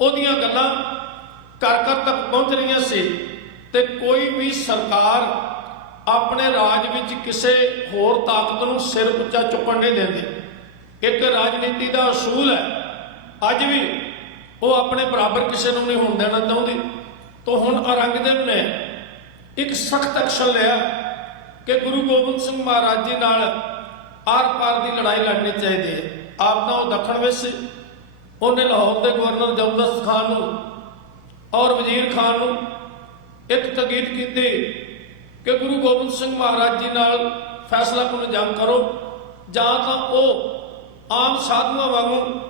ਉਹਦੀਆਂ ਗੱਲਾਂ ਘਰ ਘਰ ਤੱਕ ਪਹੁੰਚ ਰਹੀਆਂ ਸੀ। ਤੇ ਕੋਈ ਵੀ ਸਰਕਾਰ ਆਪਣੇ ਰਾਜ ਵਿੱਚ ਕਿਸੇ ਹੋਰ ਤਾਕਤ ਨੂੰ ਸਿਰ ਉੱਚਾ ਚੁੱਕਣ ਨਹੀਂ ਦਿੰਦੀ। ਇੱਕ ਰਾਜਨੀਤੀ ਦਾ ਅਸੂਲ ਹੈ, ਅੱਜ ਵੀ ਉਹ ਆਪਣੇ ਬਰਾਬਰ ਕਿਸੇ ਨੂੰ ਨਹੀਂ ਹੋਣ ਦੇਣਾ ਚਾਹੁੰਦੀ। ਤਾਂ ਹੁਣ ਔਰੰਗਜ਼ੇਬ ਨੇ ਇੱਕ ਸਖਤ ਐਕਸ਼ਨ ਲਿਆ ਕਿ ਗੁਰੂ ਗੋਬਿੰਦ ਸਿੰਘ ਮਹਾਰਾਜ ਜੀ ਨਾਲ ਆਰ ਪਾਰ ਦੀ ਲੜਾਈ ਲੜਨੀ ਚਾਹੀਦੀ ਹੈ। ਆਪ ਤਾਂ ਉਹ ਦੱਖਣ ਵਿੱਚ ਸੀ, ਉਹਨੇ ਲਾਹੌਰ ਦੇ ਗਵਰਨਰ ਜ਼ਬਰਦਸਤ ਖਾਨ ਨੂੰ ਔਰ ਵਜ਼ੀਰ ਖਾਨ ਨੂੰ ਇੱਕ ਤਕੀਦ ਕੀਤੀ ਕਿ ਗੁਰੂ ਗੋਬਿੰਦ ਸਿੰਘ ਮਹਾਰਾਜ ਜੀ ਨਾਲ ਫੈਸਲਾਕੁਨ ਜੰਗ ਕਰੋ, ਜਾਂ ਤਾਂ ਉਹ ਆਮ ਸਾਧੂਆਂ ਵਾਂਗੂ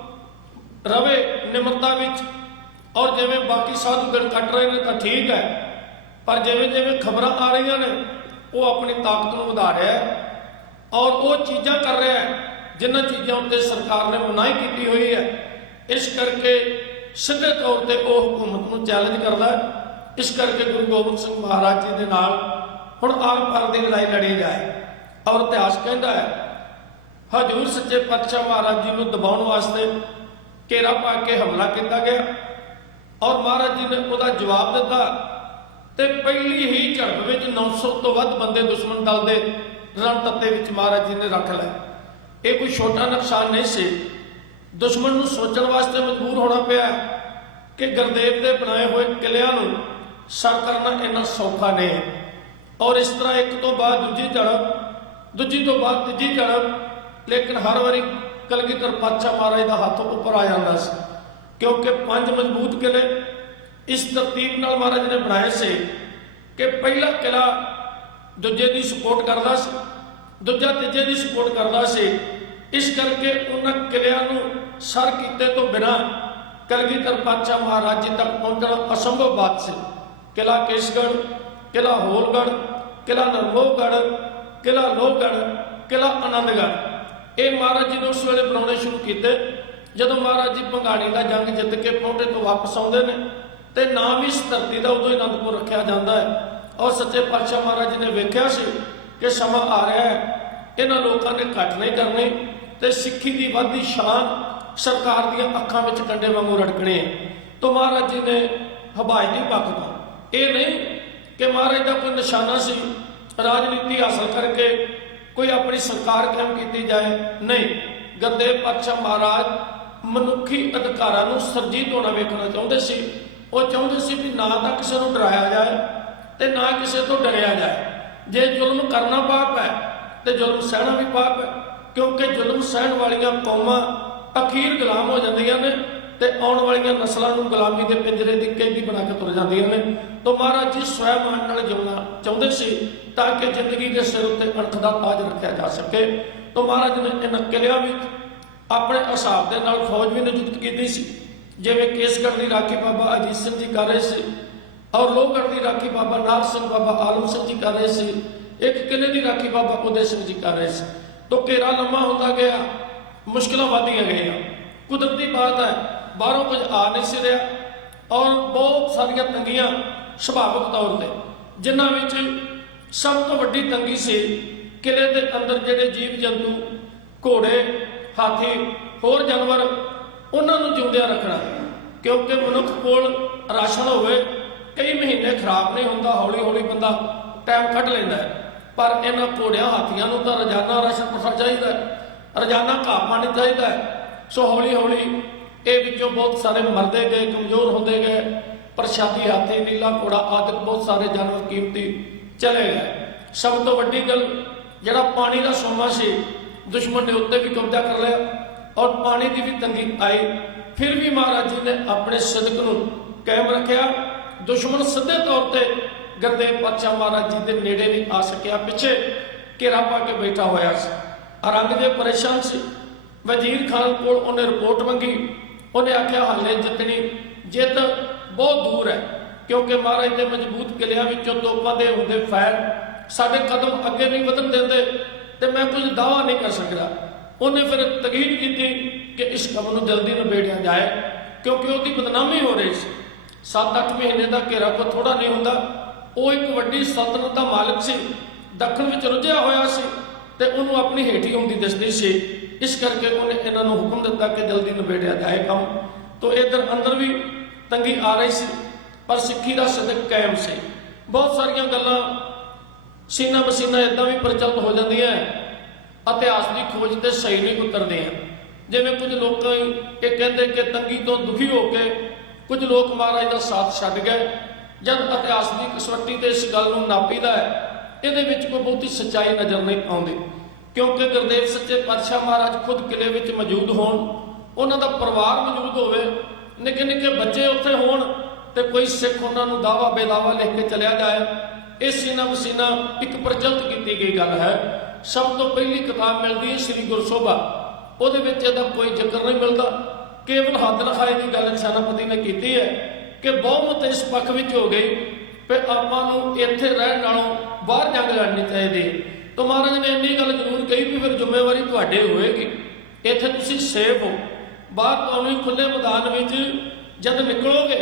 ਰਵੇ ਨਿਮਰਤਾ ਵਿੱਚ, ਔਰ ਜਿਵੇਂ ਬਾਕੀ ਸਾਧੂ ਦਿਨ ਕੱਟ ਰਹੇ ਨੇ ਤਾਂ ਠੀਕ ਹੈ, ਪਰ ਜਿਵੇਂ ਜਿਵੇਂ ਖਬਰਾਂ ਆ ਰਹੀਆਂ ਨੇ ਉਹ ਆਪਣੀ ਤਾਕਤ ਨੂੰ ਵਧਾ ਰਿਹਾ ਹੈ ਔਰ ਉਹ ਚੀਜ਼ਾਂ ਕਰ ਰਿਹਾ ਹੈ ਜਿਨ੍ਹਾਂ ਚੀਜ਼ਾਂ ਉੱਤੇ ਸਰਕਾਰ ਨੇ ਮਨਾਹੀ ਕੀਤੀ ਹੋਈ ਹੈ। ਇਸ ਕਰਕੇ ਸਿੱਧੇ ਤੌਰ ਤੇ ਉਹ ਹਕੂਮਤ ਨੂੰ ਚੈਲੰਜ ਕਰਦਾ ਹੈ। ਇਸ ਕਰਕੇ ਗੁਰੂ ਗੋਬਿੰਦ ਸਿੰਘ ਮਹਾਰਾਜ ਜੀ ਦੇ ਨਾਲ ਹੁਣ ਆਰ ਪਾਰ ਦੀ ਲੜਾਈ ਲੜੀ ਜਾਏ। ਔਰ ਇਤਿਹਾਸ ਕਹਿੰਦਾ ਹੈ ਹਜ਼ੂਰ ਸੱਚੇ ਪਾਤਸ਼ਾਹ ਮਹਾਰਾਜ ਜੀ ਨੂੰ ਦਬਾਉਣ ਵਾਸਤੇ ਘੇਰਾ ਪਾ ਕੇ ਹਮਲਾ ਕੀਤਾ ਗਿਆ, ਔਰ ਮਹਾਰਾਜ ਜੀ ਨੇ ਉਹਦਾ ਜਵਾਬ ਦਿੱਤਾ ਤੇ ਪਹਿਲੀ ਹੀ ਝੜਪ ਵਿੱਚ 900 ਤੋਂ ਵੱਧ ਬੰਦੇ ਦੁਸ਼ਮਣ ਦਲ ਦੇ ਰਣਤੱਤੇ ਵਿੱਚ ਮਹਾਰਾਜ ਜੀ ਨੇ ਰੱਖ ਲਏ। ਇਹ ਕੋਈ ਛੋਟਾ ਨੁਕਸਾਨ ਨਹੀਂ ਸੀ। ਦੁਸ਼ਮਣ ਨੂੰ ਸੋਚਣ ਵਾਸਤੇ ਮਜਬੂਰ ਹੋਣਾ ਪਿਆ ਕਿ ਗੁਰਦੇਵ ਦੇ ਬਣਾਏ ਹੋਏ ਕਿਲਿਆਂ ਨੂੰ ਸਰ ਕਰਨਾ ਇੰਨਾ ਸੌਖਾ ਨਹੀਂ ਹੈ। ਔਰ ਇਸ ਤਰ੍ਹਾਂ ਇੱਕ ਤੋਂ ਬਾਅਦ ਦੂਜੀ ਝੜਪ, ਦੂਜੀ ਤੋਂ ਬਾਅਦ ਤੀਜੀ ਝੜਪ, ਲੇਕਿਨ ਹਰ ਵਾਰੀ ਕਲਗੀਧਰ ਪਾਤਸ਼ਾਹ ਮਹਾਰਾਜ ਦਾ ਹੱਥ ਉੱਪਰ ਆ ਜਾਂਦਾ ਸੀ, ਕਿਉਂਕਿ 5 ਮਜ਼ਬੂਤ ਕਿਲੇ ਇਸ ਤਰਤੀਬ ਨਾਲ ਮਹਾਰਾਜ ਨੇ ਬਣਾਏ ਸੀ ਕਿ ਪਹਿਲਾ ਕਿਲਾ ਦੂਜੇ ਦੀ ਸਪੋਰਟ ਕਰਦਾ ਸੀ, ਦੂਜਾ ਤੀਜੇ ਦੀ ਸਪੋਰਟ ਕਰਦਾ ਸੀ। ਇਸ ਕਰਕੇ ਉਹਨਾਂ ਕਿਲਿਆਂ ਨੂੰ ਸਰ ਕੀਤੇ ਤੋਂ ਬਿਨਾਂ ਕਲਗੀਧਰ ਪਾਤਸ਼ਾਹ ਮਹਾਰਾਜ ਜੀ ਤੱਕ ਪਹੁੰਚਣਾ ਅਸੰਭਵ ਬਾਤ ਸੀ। ਕਿਲਾ ਕੇਸਗੜ੍ਹ, ਕਿਲਾ ਹੋਲਗੜ੍ਹ, ਕਿਲਾ ਨਰਮੋਹਗੜ੍ਹ, ਕਿਲਾ ਲੋਹਗੜ੍ਹ, ਕਿਲਾ ਆਨੰਦਗੜ੍ਹ, ਇਹ ਮਹਾਰਾਜ ਜੀ ਨੇ ਉਸ ਵੇਲੇ ਬਣਾਉਣੇ ਸ਼ੁਰੂ ਕੀਤੇ ਜਦੋਂ ਮਹਾਰਾਜ ਜੀ ਭੰਗਾਣੀ ਦਾ ਜੰਗ ਜਿੱਤ ਕੇ ਪੌਂਟੇ ਤੋਂ ਵਾਪਸ ਆਉਂਦੇ ਨੇ। ਤੇ ਨਾਮ ਇਸ ਧਰਤੀ ਦਾ ਉਦੋਂ ਹੀ ਅਨੰਦਪੁਰ ਰੱਖਿਆ ਜਾਂਦਾ ਹੈ। ਔਰ ਸੱਚੇ ਪਾਤਸ਼ਾਹ ਮਹਾਰਾਜ ਜੀ ਨੇ ਵੇਖਿਆ ਸੀ ਕਿ ਸਮਾਂ ਆ ਰਿਹਾ ਹੈ, ਇਹਨਾਂ ਲੋਕਾਂ ਨੇ ਘੱਟ ਨਹੀਂ ਕਰਨੀ ਤੇ ਸਿੱਖੀ ਦੀ ਵੱਧਦੀ ਸ਼ਾਨ ਸਰਕਾਰ ਦੀਆਂ ਅੱਖਾਂ ਵਿੱਚ ਕੰਡੇ ਵਾਂਗੂ ਰੜਕਣੇ ਹੈ। ਤਾਂ ਮਹਾਰਾਜ ਜੀ ਨੇ ਹਵਾਇਤੀ ਪੱਖ ਤੋਂ, ਇਹ ਨਹੀਂ ਕਿ ਮਹਾਰਾਜ ਦਾ ਕੋਈ ਨਿਸ਼ਾਨਾ ਸੀ ਰਾਜਨੀਤੀ ਹਾਸਲ ਕਰਕੇ ਕੋਈ ਆਪਣੀ ਸਰਕਾਰ ਕਾਇਮ ਕੀਤੀ ਜਾਏ, ਨਹੀਂ। ਗੁਰਦੇਵ ਪਾਤਸ਼ਾਹ ਮਹਾਰਾਜ ਮਨੁੱਖੀ ਅਧਿਕਾਰਾਂ ਨੂੰ ਸਰਜੀਤ ਹੋਣਾ ਵੇਖਣਾ ਚਾਹੁੰਦੇ ਸੀ। ਉਹ ਚਾਹੁੰਦੇ ਸੀ ਵੀ ਨਾ ਤਾਂ ਕਿਸੇ ਨੂੰ ਡਰਾਇਆ ਜਾਏ ਤੇ ਨਾ ਕਿਸੇ ਤੋਂ ਡਰਿਆ ਜਾਏ। ਜੇ ਜ਼ੁਲਮ ਕਰਨਾ ਪਾਪ ਹੈ ਤੇ ਜ਼ੁਲਮ ਸਹਿਣਾ ਵੀ ਪਾਪ ਹੈ, ਕਿਉਂਕਿ ਜ਼ੁਲਮ ਸਹਿਣ ਵਾਲੀਆਂ ਕੌਮਾਂ ਅਖੀਰ ਗੁਲਾਮ ਹੋ ਜਾਂਦੀਆਂ ਨੇ ਤੇ ਆਉਣ ਵਾਲੀਆਂ ਨਸਲਾਂ ਨੂੰ ਗੁਲਾਮੀ ਦੇ ਪਿੰਜਰੇ ਦੀ ਕੈਦੀ ਬਣਾ ਕੇ ਤੁਰ ਜਾਂਦੀਆਂ ਨੇ। ਤਾਂ ਮਹਾਰਾਜ ਜੀ ਸਵੈਮਾਨ ਨਾਲ ਜਿਉਣਾ ਚਾਹੁੰਦੇ ਸੀ ਤਾਂ ਕਿ ਜ਼ਿੰਦਗੀ ਦੇ ਸਿਰ ਉੱਤੇ ਅਣਖ ਦਾ ਤਾਜ ਰੱਖਿਆ ਜਾ ਸਕੇ। ਤਾਂ ਮਹਾਰਾਜ ਨੇ ਇਹਨਾਂ ਕਿਲਿਆਂ ਵਿੱਚ ਆਪਣੇ ਹਿਸਾਬ ਦੇ ਨਾਲ ਫੌਜ ਵੀ ਨਿਯੁਕਤ ਕੀਤੀ ਸੀ, ਜਿਵੇਂ ਕੇਸਗੜ੍ਹ ਦੀ ਰਾਖੀ ਬਾਬਾ ਅਜੀਤ ਸਿੰਘ ਜੀ ਕਰ ਰਹੇ ਸੀ, ਔਰ ਲੋਹਗੜ੍ਹ ਦੀ ਰਾਖੀ ਬਾਬਾ ਨਾਰ ਸਿੰਘ ਬਾਬਾ ਆਲਮ ਸਿੰਘ ਜੀ ਕਰ ਰਹੇ ਸੀ, ਇੱਕ ਕਿਲੇ ਦੀ ਰਾਖੀ ਬਾਬਾ ਉਦੈ ਸਿੰਘ ਜੀ ਕਰ ਰਹੇ ਸੀ। ਤਾਂ ਘੇਰਾ ਲੰਮਾ ਹੁੰਦਾ ਗਿਆ, ਮੁਸ਼ਕਿਲਾਂ ਵੱਧਦੀਆਂ ਗਈਆਂ। ਕੁਦਰਤੀ ਬਾਤ ਹੈ, ਬਾਹਰੋਂ ਕੁਝ ਆ ਨਹੀਂ ਸੀ ਰਿਹਾ ਔਰ ਬਹੁਤ ਸਾਰੀਆਂ ਤੰਗੀਆਂ ਸੁਭਾਵਿਕ ਤੌਰ ਤੇ, ਜਿਨ੍ਹਾਂ ਵਿੱਚ ਸਭ ਤੋਂ ਵੱਡੀ ਤੰਗੀ ਸੀ ਕਿਲੇ ਦੇ ਅੰਦਰ ਜਿਹੜੇ ਜੀਵ ਜੰਤੂ ਘੋੜੇ, ਹਾਥੀ, ਹੋਰ ਜਾਨਵਰ, ਉਹਨਾਂ ਨੂੰ ਜਿਉਂਦਿਆਂ ਰੱਖਣਾ, ਕਿਉਂਕਿ ਮਨੁੱਖ ਕੋਲ ਰਾਸ਼ਨ ਹੋਵੇ ਕਈ ਮਹੀਨੇ ਖਰਾਬ ਨਹੀਂ ਹੁੰਦਾ, ਹੌਲੀ ਹੌਲੀ ਬੰਦਾ ਟਾਈਮ ਕੱਢ ਲੈਂਦਾ ਹੈ। ਪਰ ਇਹਨਾਂ ਘੋੜਿਆਂ, ਹਾਥੀਆਂ ਨੂੰ ਤਾਂ ਰੋਜ਼ਾਨਾ ਰਾਸ਼ਨ ਪਸਾ ਚਾਹੀਦਾ ਹੈ, ਰੋਜ਼ਾਨਾ ਘਾਹ ਪਾਣੀ ਚਾਹੀਦਾ ਹੈ। ਸੋ ਹੌਲੀ ਹੌਲੀ ਇਹ ਵਿੱਚੋਂ ਬਹੁਤ ਸਾਰੇ ਮਰਦੇ ਗਏ, ਕਮਜ਼ੋਰ ਹੁੰਦੇ ਗਏ। ਪ੍ਰਸ਼ਾਦੀ ਹਾਥੀ, ਨੀਲਾ ਘੋੜਾ ਆਦਿ ਬਹੁਤ ਸਾਰੇ ਜਾਨਵਰ ਕੀਮਤੀ ਚਲੇ ਗਏ। ਸਭ ਤੋਂ ਵੱਡੀ ਗੱਲ, ਜਿਹੜਾ ਪਾਣੀ ਦਾ ਸੋਮਾ ਸੀ, ਦੁਸ਼ਮਣ ਨੇ ਉੱਤੇ ਵੀ ਕਬਜ਼ਾ ਕਰ ਲਿਆ ਔਰ ਪਾਣੀ ਦੀ ਵੀ ਤੰਗੀ ਆਈ। ਫਿਰ ਵੀ ਮਹਾਰਾਜ ਜੀ ਨੇ ਆਪਣੇ ਸਦਕ ਨੂੰ ਕਾਇਮ ਰੱਖਿਆ। ਦੁਸ਼ਮਣ ਸਿੱਧੇ ਤੌਰ ਤੇ ਗੁਰਦੇਵ ਪਾਤਸ਼ਾਹ ਮਹਾਰਾਜ ਜੀ ਦੇ ਨੇੜੇ ਨਹੀਂ ਆ ਸਕਿਆ, ਪਿੱਛੇ ਘੇਰਾ ਪਾ ਕੇ ਬੈਠਾ ਹੋਇਆ ਸੀ। ਔਰੰਗਜ਼ੇਬ ਪਰੇਸ਼ਾਨ ਸੀ। ਵਜ਼ੀਰ ਖਾਨ ਕੋਲ ਉਹਨੇ ਰਿਪੋਰਟ ਮੰਗੀ। ਉਹਨੇ ਆਖਿਆ ਹਾਲੇ ਜਿੱਤਣੀ ਜਿੱਤ ਬਹੁਤ ਦੂਰ ਹੈ, ਕਿਉਂਕਿ ਮਹਾਰਾਜ ਦੇ ਮਜ਼ਬੂਤ ਕਿਲਿਆਂ ਵਿੱਚੋਂ ਤੋਪਾਂ ਦੇ ਹੁੰਦੇ ਫੈਰ ਸਾਡੇ ਕਦਮ ਅੱਗੇ ਨਹੀਂ ਵਧਣ ਦਿੰਦੇ ਤੇ ਮੈਂ ਕੁਝ ਦਾਅਵਾ ਨਹੀਂ ਕਰ ਸਕਦਾ। ਉਹਨੇ ਫਿਰ ਤਕੀਦ ਕੀਤੀ ਕਿ ਇਸ ਕੰਮ ਨੂੰ ਜਲਦੀ ਨਿਬੇੜਿਆ ਜਾਏ, ਕਿਉਂਕਿ ਉਹਦੀ ਬਦਨਾਮੀ ਹੋ ਰਹੀ ਸੀ। 7-8 ਮਹੀਨੇ ਦਾ ਘੇਰਾ ਕੋਈ ਥੋੜਾ ਨਹੀਂ ਹੁੰਦਾ। ਉਹ ਇੱਕ ਵੱਡੀ ਸਲਤਨਤ ਦਾ ਮਾਲਕ ਸੀ, ਦੱਖਣ ਵਿੱਚ ਰੁੱਝਿਆ ਹੋਇਆ ਸੀ ਤੇ ਉਹਨੂੰ ਆਪਣੀ ਹੇਠੀ ਹੁੰਦੀ ਦਿਸਦੀ ਸੀ। ਇਸ ਕਰਕੇ ਉਹਨੇ ਇਹਨਾਂ ਨੂੰ ਹੁਕਮ ਦਿੱਤਾ ਕਿ ਜਲਦੀ ਨਿਬੇੜਿਆ ਜਾਏ ਕੰਮ। ਤੋਂ ਇੱਧਰ ਅੰਦਰ ਵੀ ਤੰਗੀ ਆ ਰਹੀ ਸੀ, ਪਰ ਸਿੱਖੀ ਦਾ ਸਦਕ ਕਾਇਮ ਸੀ। ਬਹੁਤ ਸਾਰੀਆਂ ਗੱਲਾਂ ਸੀਨਾ ਬਸੀਨਾ ਇਦਾਂ ਵੀ ਪ੍ਰਚਲਿਤ ਹੋ ਜਾਂਦੀਆਂ ਇਤਿਹਾਸ ਦੀ ਖੋਜ ਤੇ ਸਹੀ ਨਹੀਂ ਉਤਰਦੀਆਂ। ਜਿਵੇਂ ਕੁਝ ਲੋਕ ਇਹ ਕਹਿੰਦੇ ਕਿ ਤੰਗੀ ਤੋਂ ਦੁਖੀ ਹੋ ਕੇ ਕੁਝ ਲੋਕ ਮਹਾਰਾਜ ਦਾ ਸਾਥ ਛੱਡ ਗਏ। ਜਦ ਇਤਿਹਾਸ ਦੀ ਕਸਵੱਟੀ ਤੇ ਇਸ ਗੱਲ ਨੂੰ ਨਾਪੀਦਾ ਹੈ, ਇਹਦੇ ਵਿੱਚ ਕੋਈ ਬਹੁਤੀ ਸੱਚਾਈ ਨਜ਼ਰ ਨਹੀਂ ਆਉਂਦੀ, ਕਿਉਂਕਿ ਗੁਰਦੇਵ ਸੱਚੇ ਪਾਤਸ਼ਾਹ ਮਹਾਰਾਜ ਖੁਦ ਕਿਲੇ ਵਿੱਚ ਮੌਜੂਦ ਹੋਣ, ਉਹਨਾਂ ਦਾ ਪਰਿਵਾਰ ਮੌਜੂਦ ਹੋਵੇ, ਨਿੱਕੇ ਨਿੱਕੇ ਬੱਚੇ ਉੱਥੇ ਹੋਣ ਤੇ ਕੋਈ ਸਿੱਖ ਉਹਨਾਂ ਨੂੰ ਦਾਵਾ ਬੇਦਾਵਾ ਲਿਖ ਕੇ ਚਲਿਆ ਜਾਏ, ਇਹ ਸੀਨਾ ਬਸੀਨਾ ਇੱਕ ਪ੍ਰਚਲਿਤ ਕੀਤੀ ਗਈ ਗੱਲ ਹੈ। ਸਭ ਤੋਂ ਪਹਿਲੀ ਕਿਤਾਬ ਮਿਲਦੀ ਹੈ ਸ੍ਰੀ ਗੁਰਸੋਭਾ, ਉਹਦੇ ਵਿੱਚ ਇਹਦਾ ਕੋਈ ਜ਼ਿਕਰ ਨਹੀਂ ਮਿਲਦਾ। ਕੇਵਲ ਹੱਦ ਲਿਖਾਈ ਦੀ ਗੱਲ ਸੈਨਾਪਤੀ ਨੇ ਕੀਤੀ ਹੈ ਕਿ ਬਹੁਮਤ ਇਸ ਪੱਖ ਵਿੱਚ ਹੋ ਗਈ ਕਿ ਆਪਾਂ ਨੂੰ ਇੱਥੇ ਰਹਿਣ ਨਾਲੋਂ ਬਾਹਰ ਜੰਗ ਲੜਨੀ ਚਾਹੀਦੀ ਹੈ। ਤਾਂ ਮਹਾਰਾਜ ਨੇ ਇੰਨੀ ਗੱਲ ਜ਼ਰੂਰ ਕਹੀ ਵੀ ਫਿਰ ਜ਼ਿੰਮੇਵਾਰੀ ਤੁਹਾਡੇ ਹੋਏਗੀ, ਇੱਥੇ ਤੁਸੀਂ ਸੇਫ ਹੋ। ਬਾਹਰ ਤੁਹਾਨੂੰ ਖੁੱਲੇ ਮੈਦਾਨ ਵਿੱਚ ਜਦ ਨਿਕਲੋਗੇ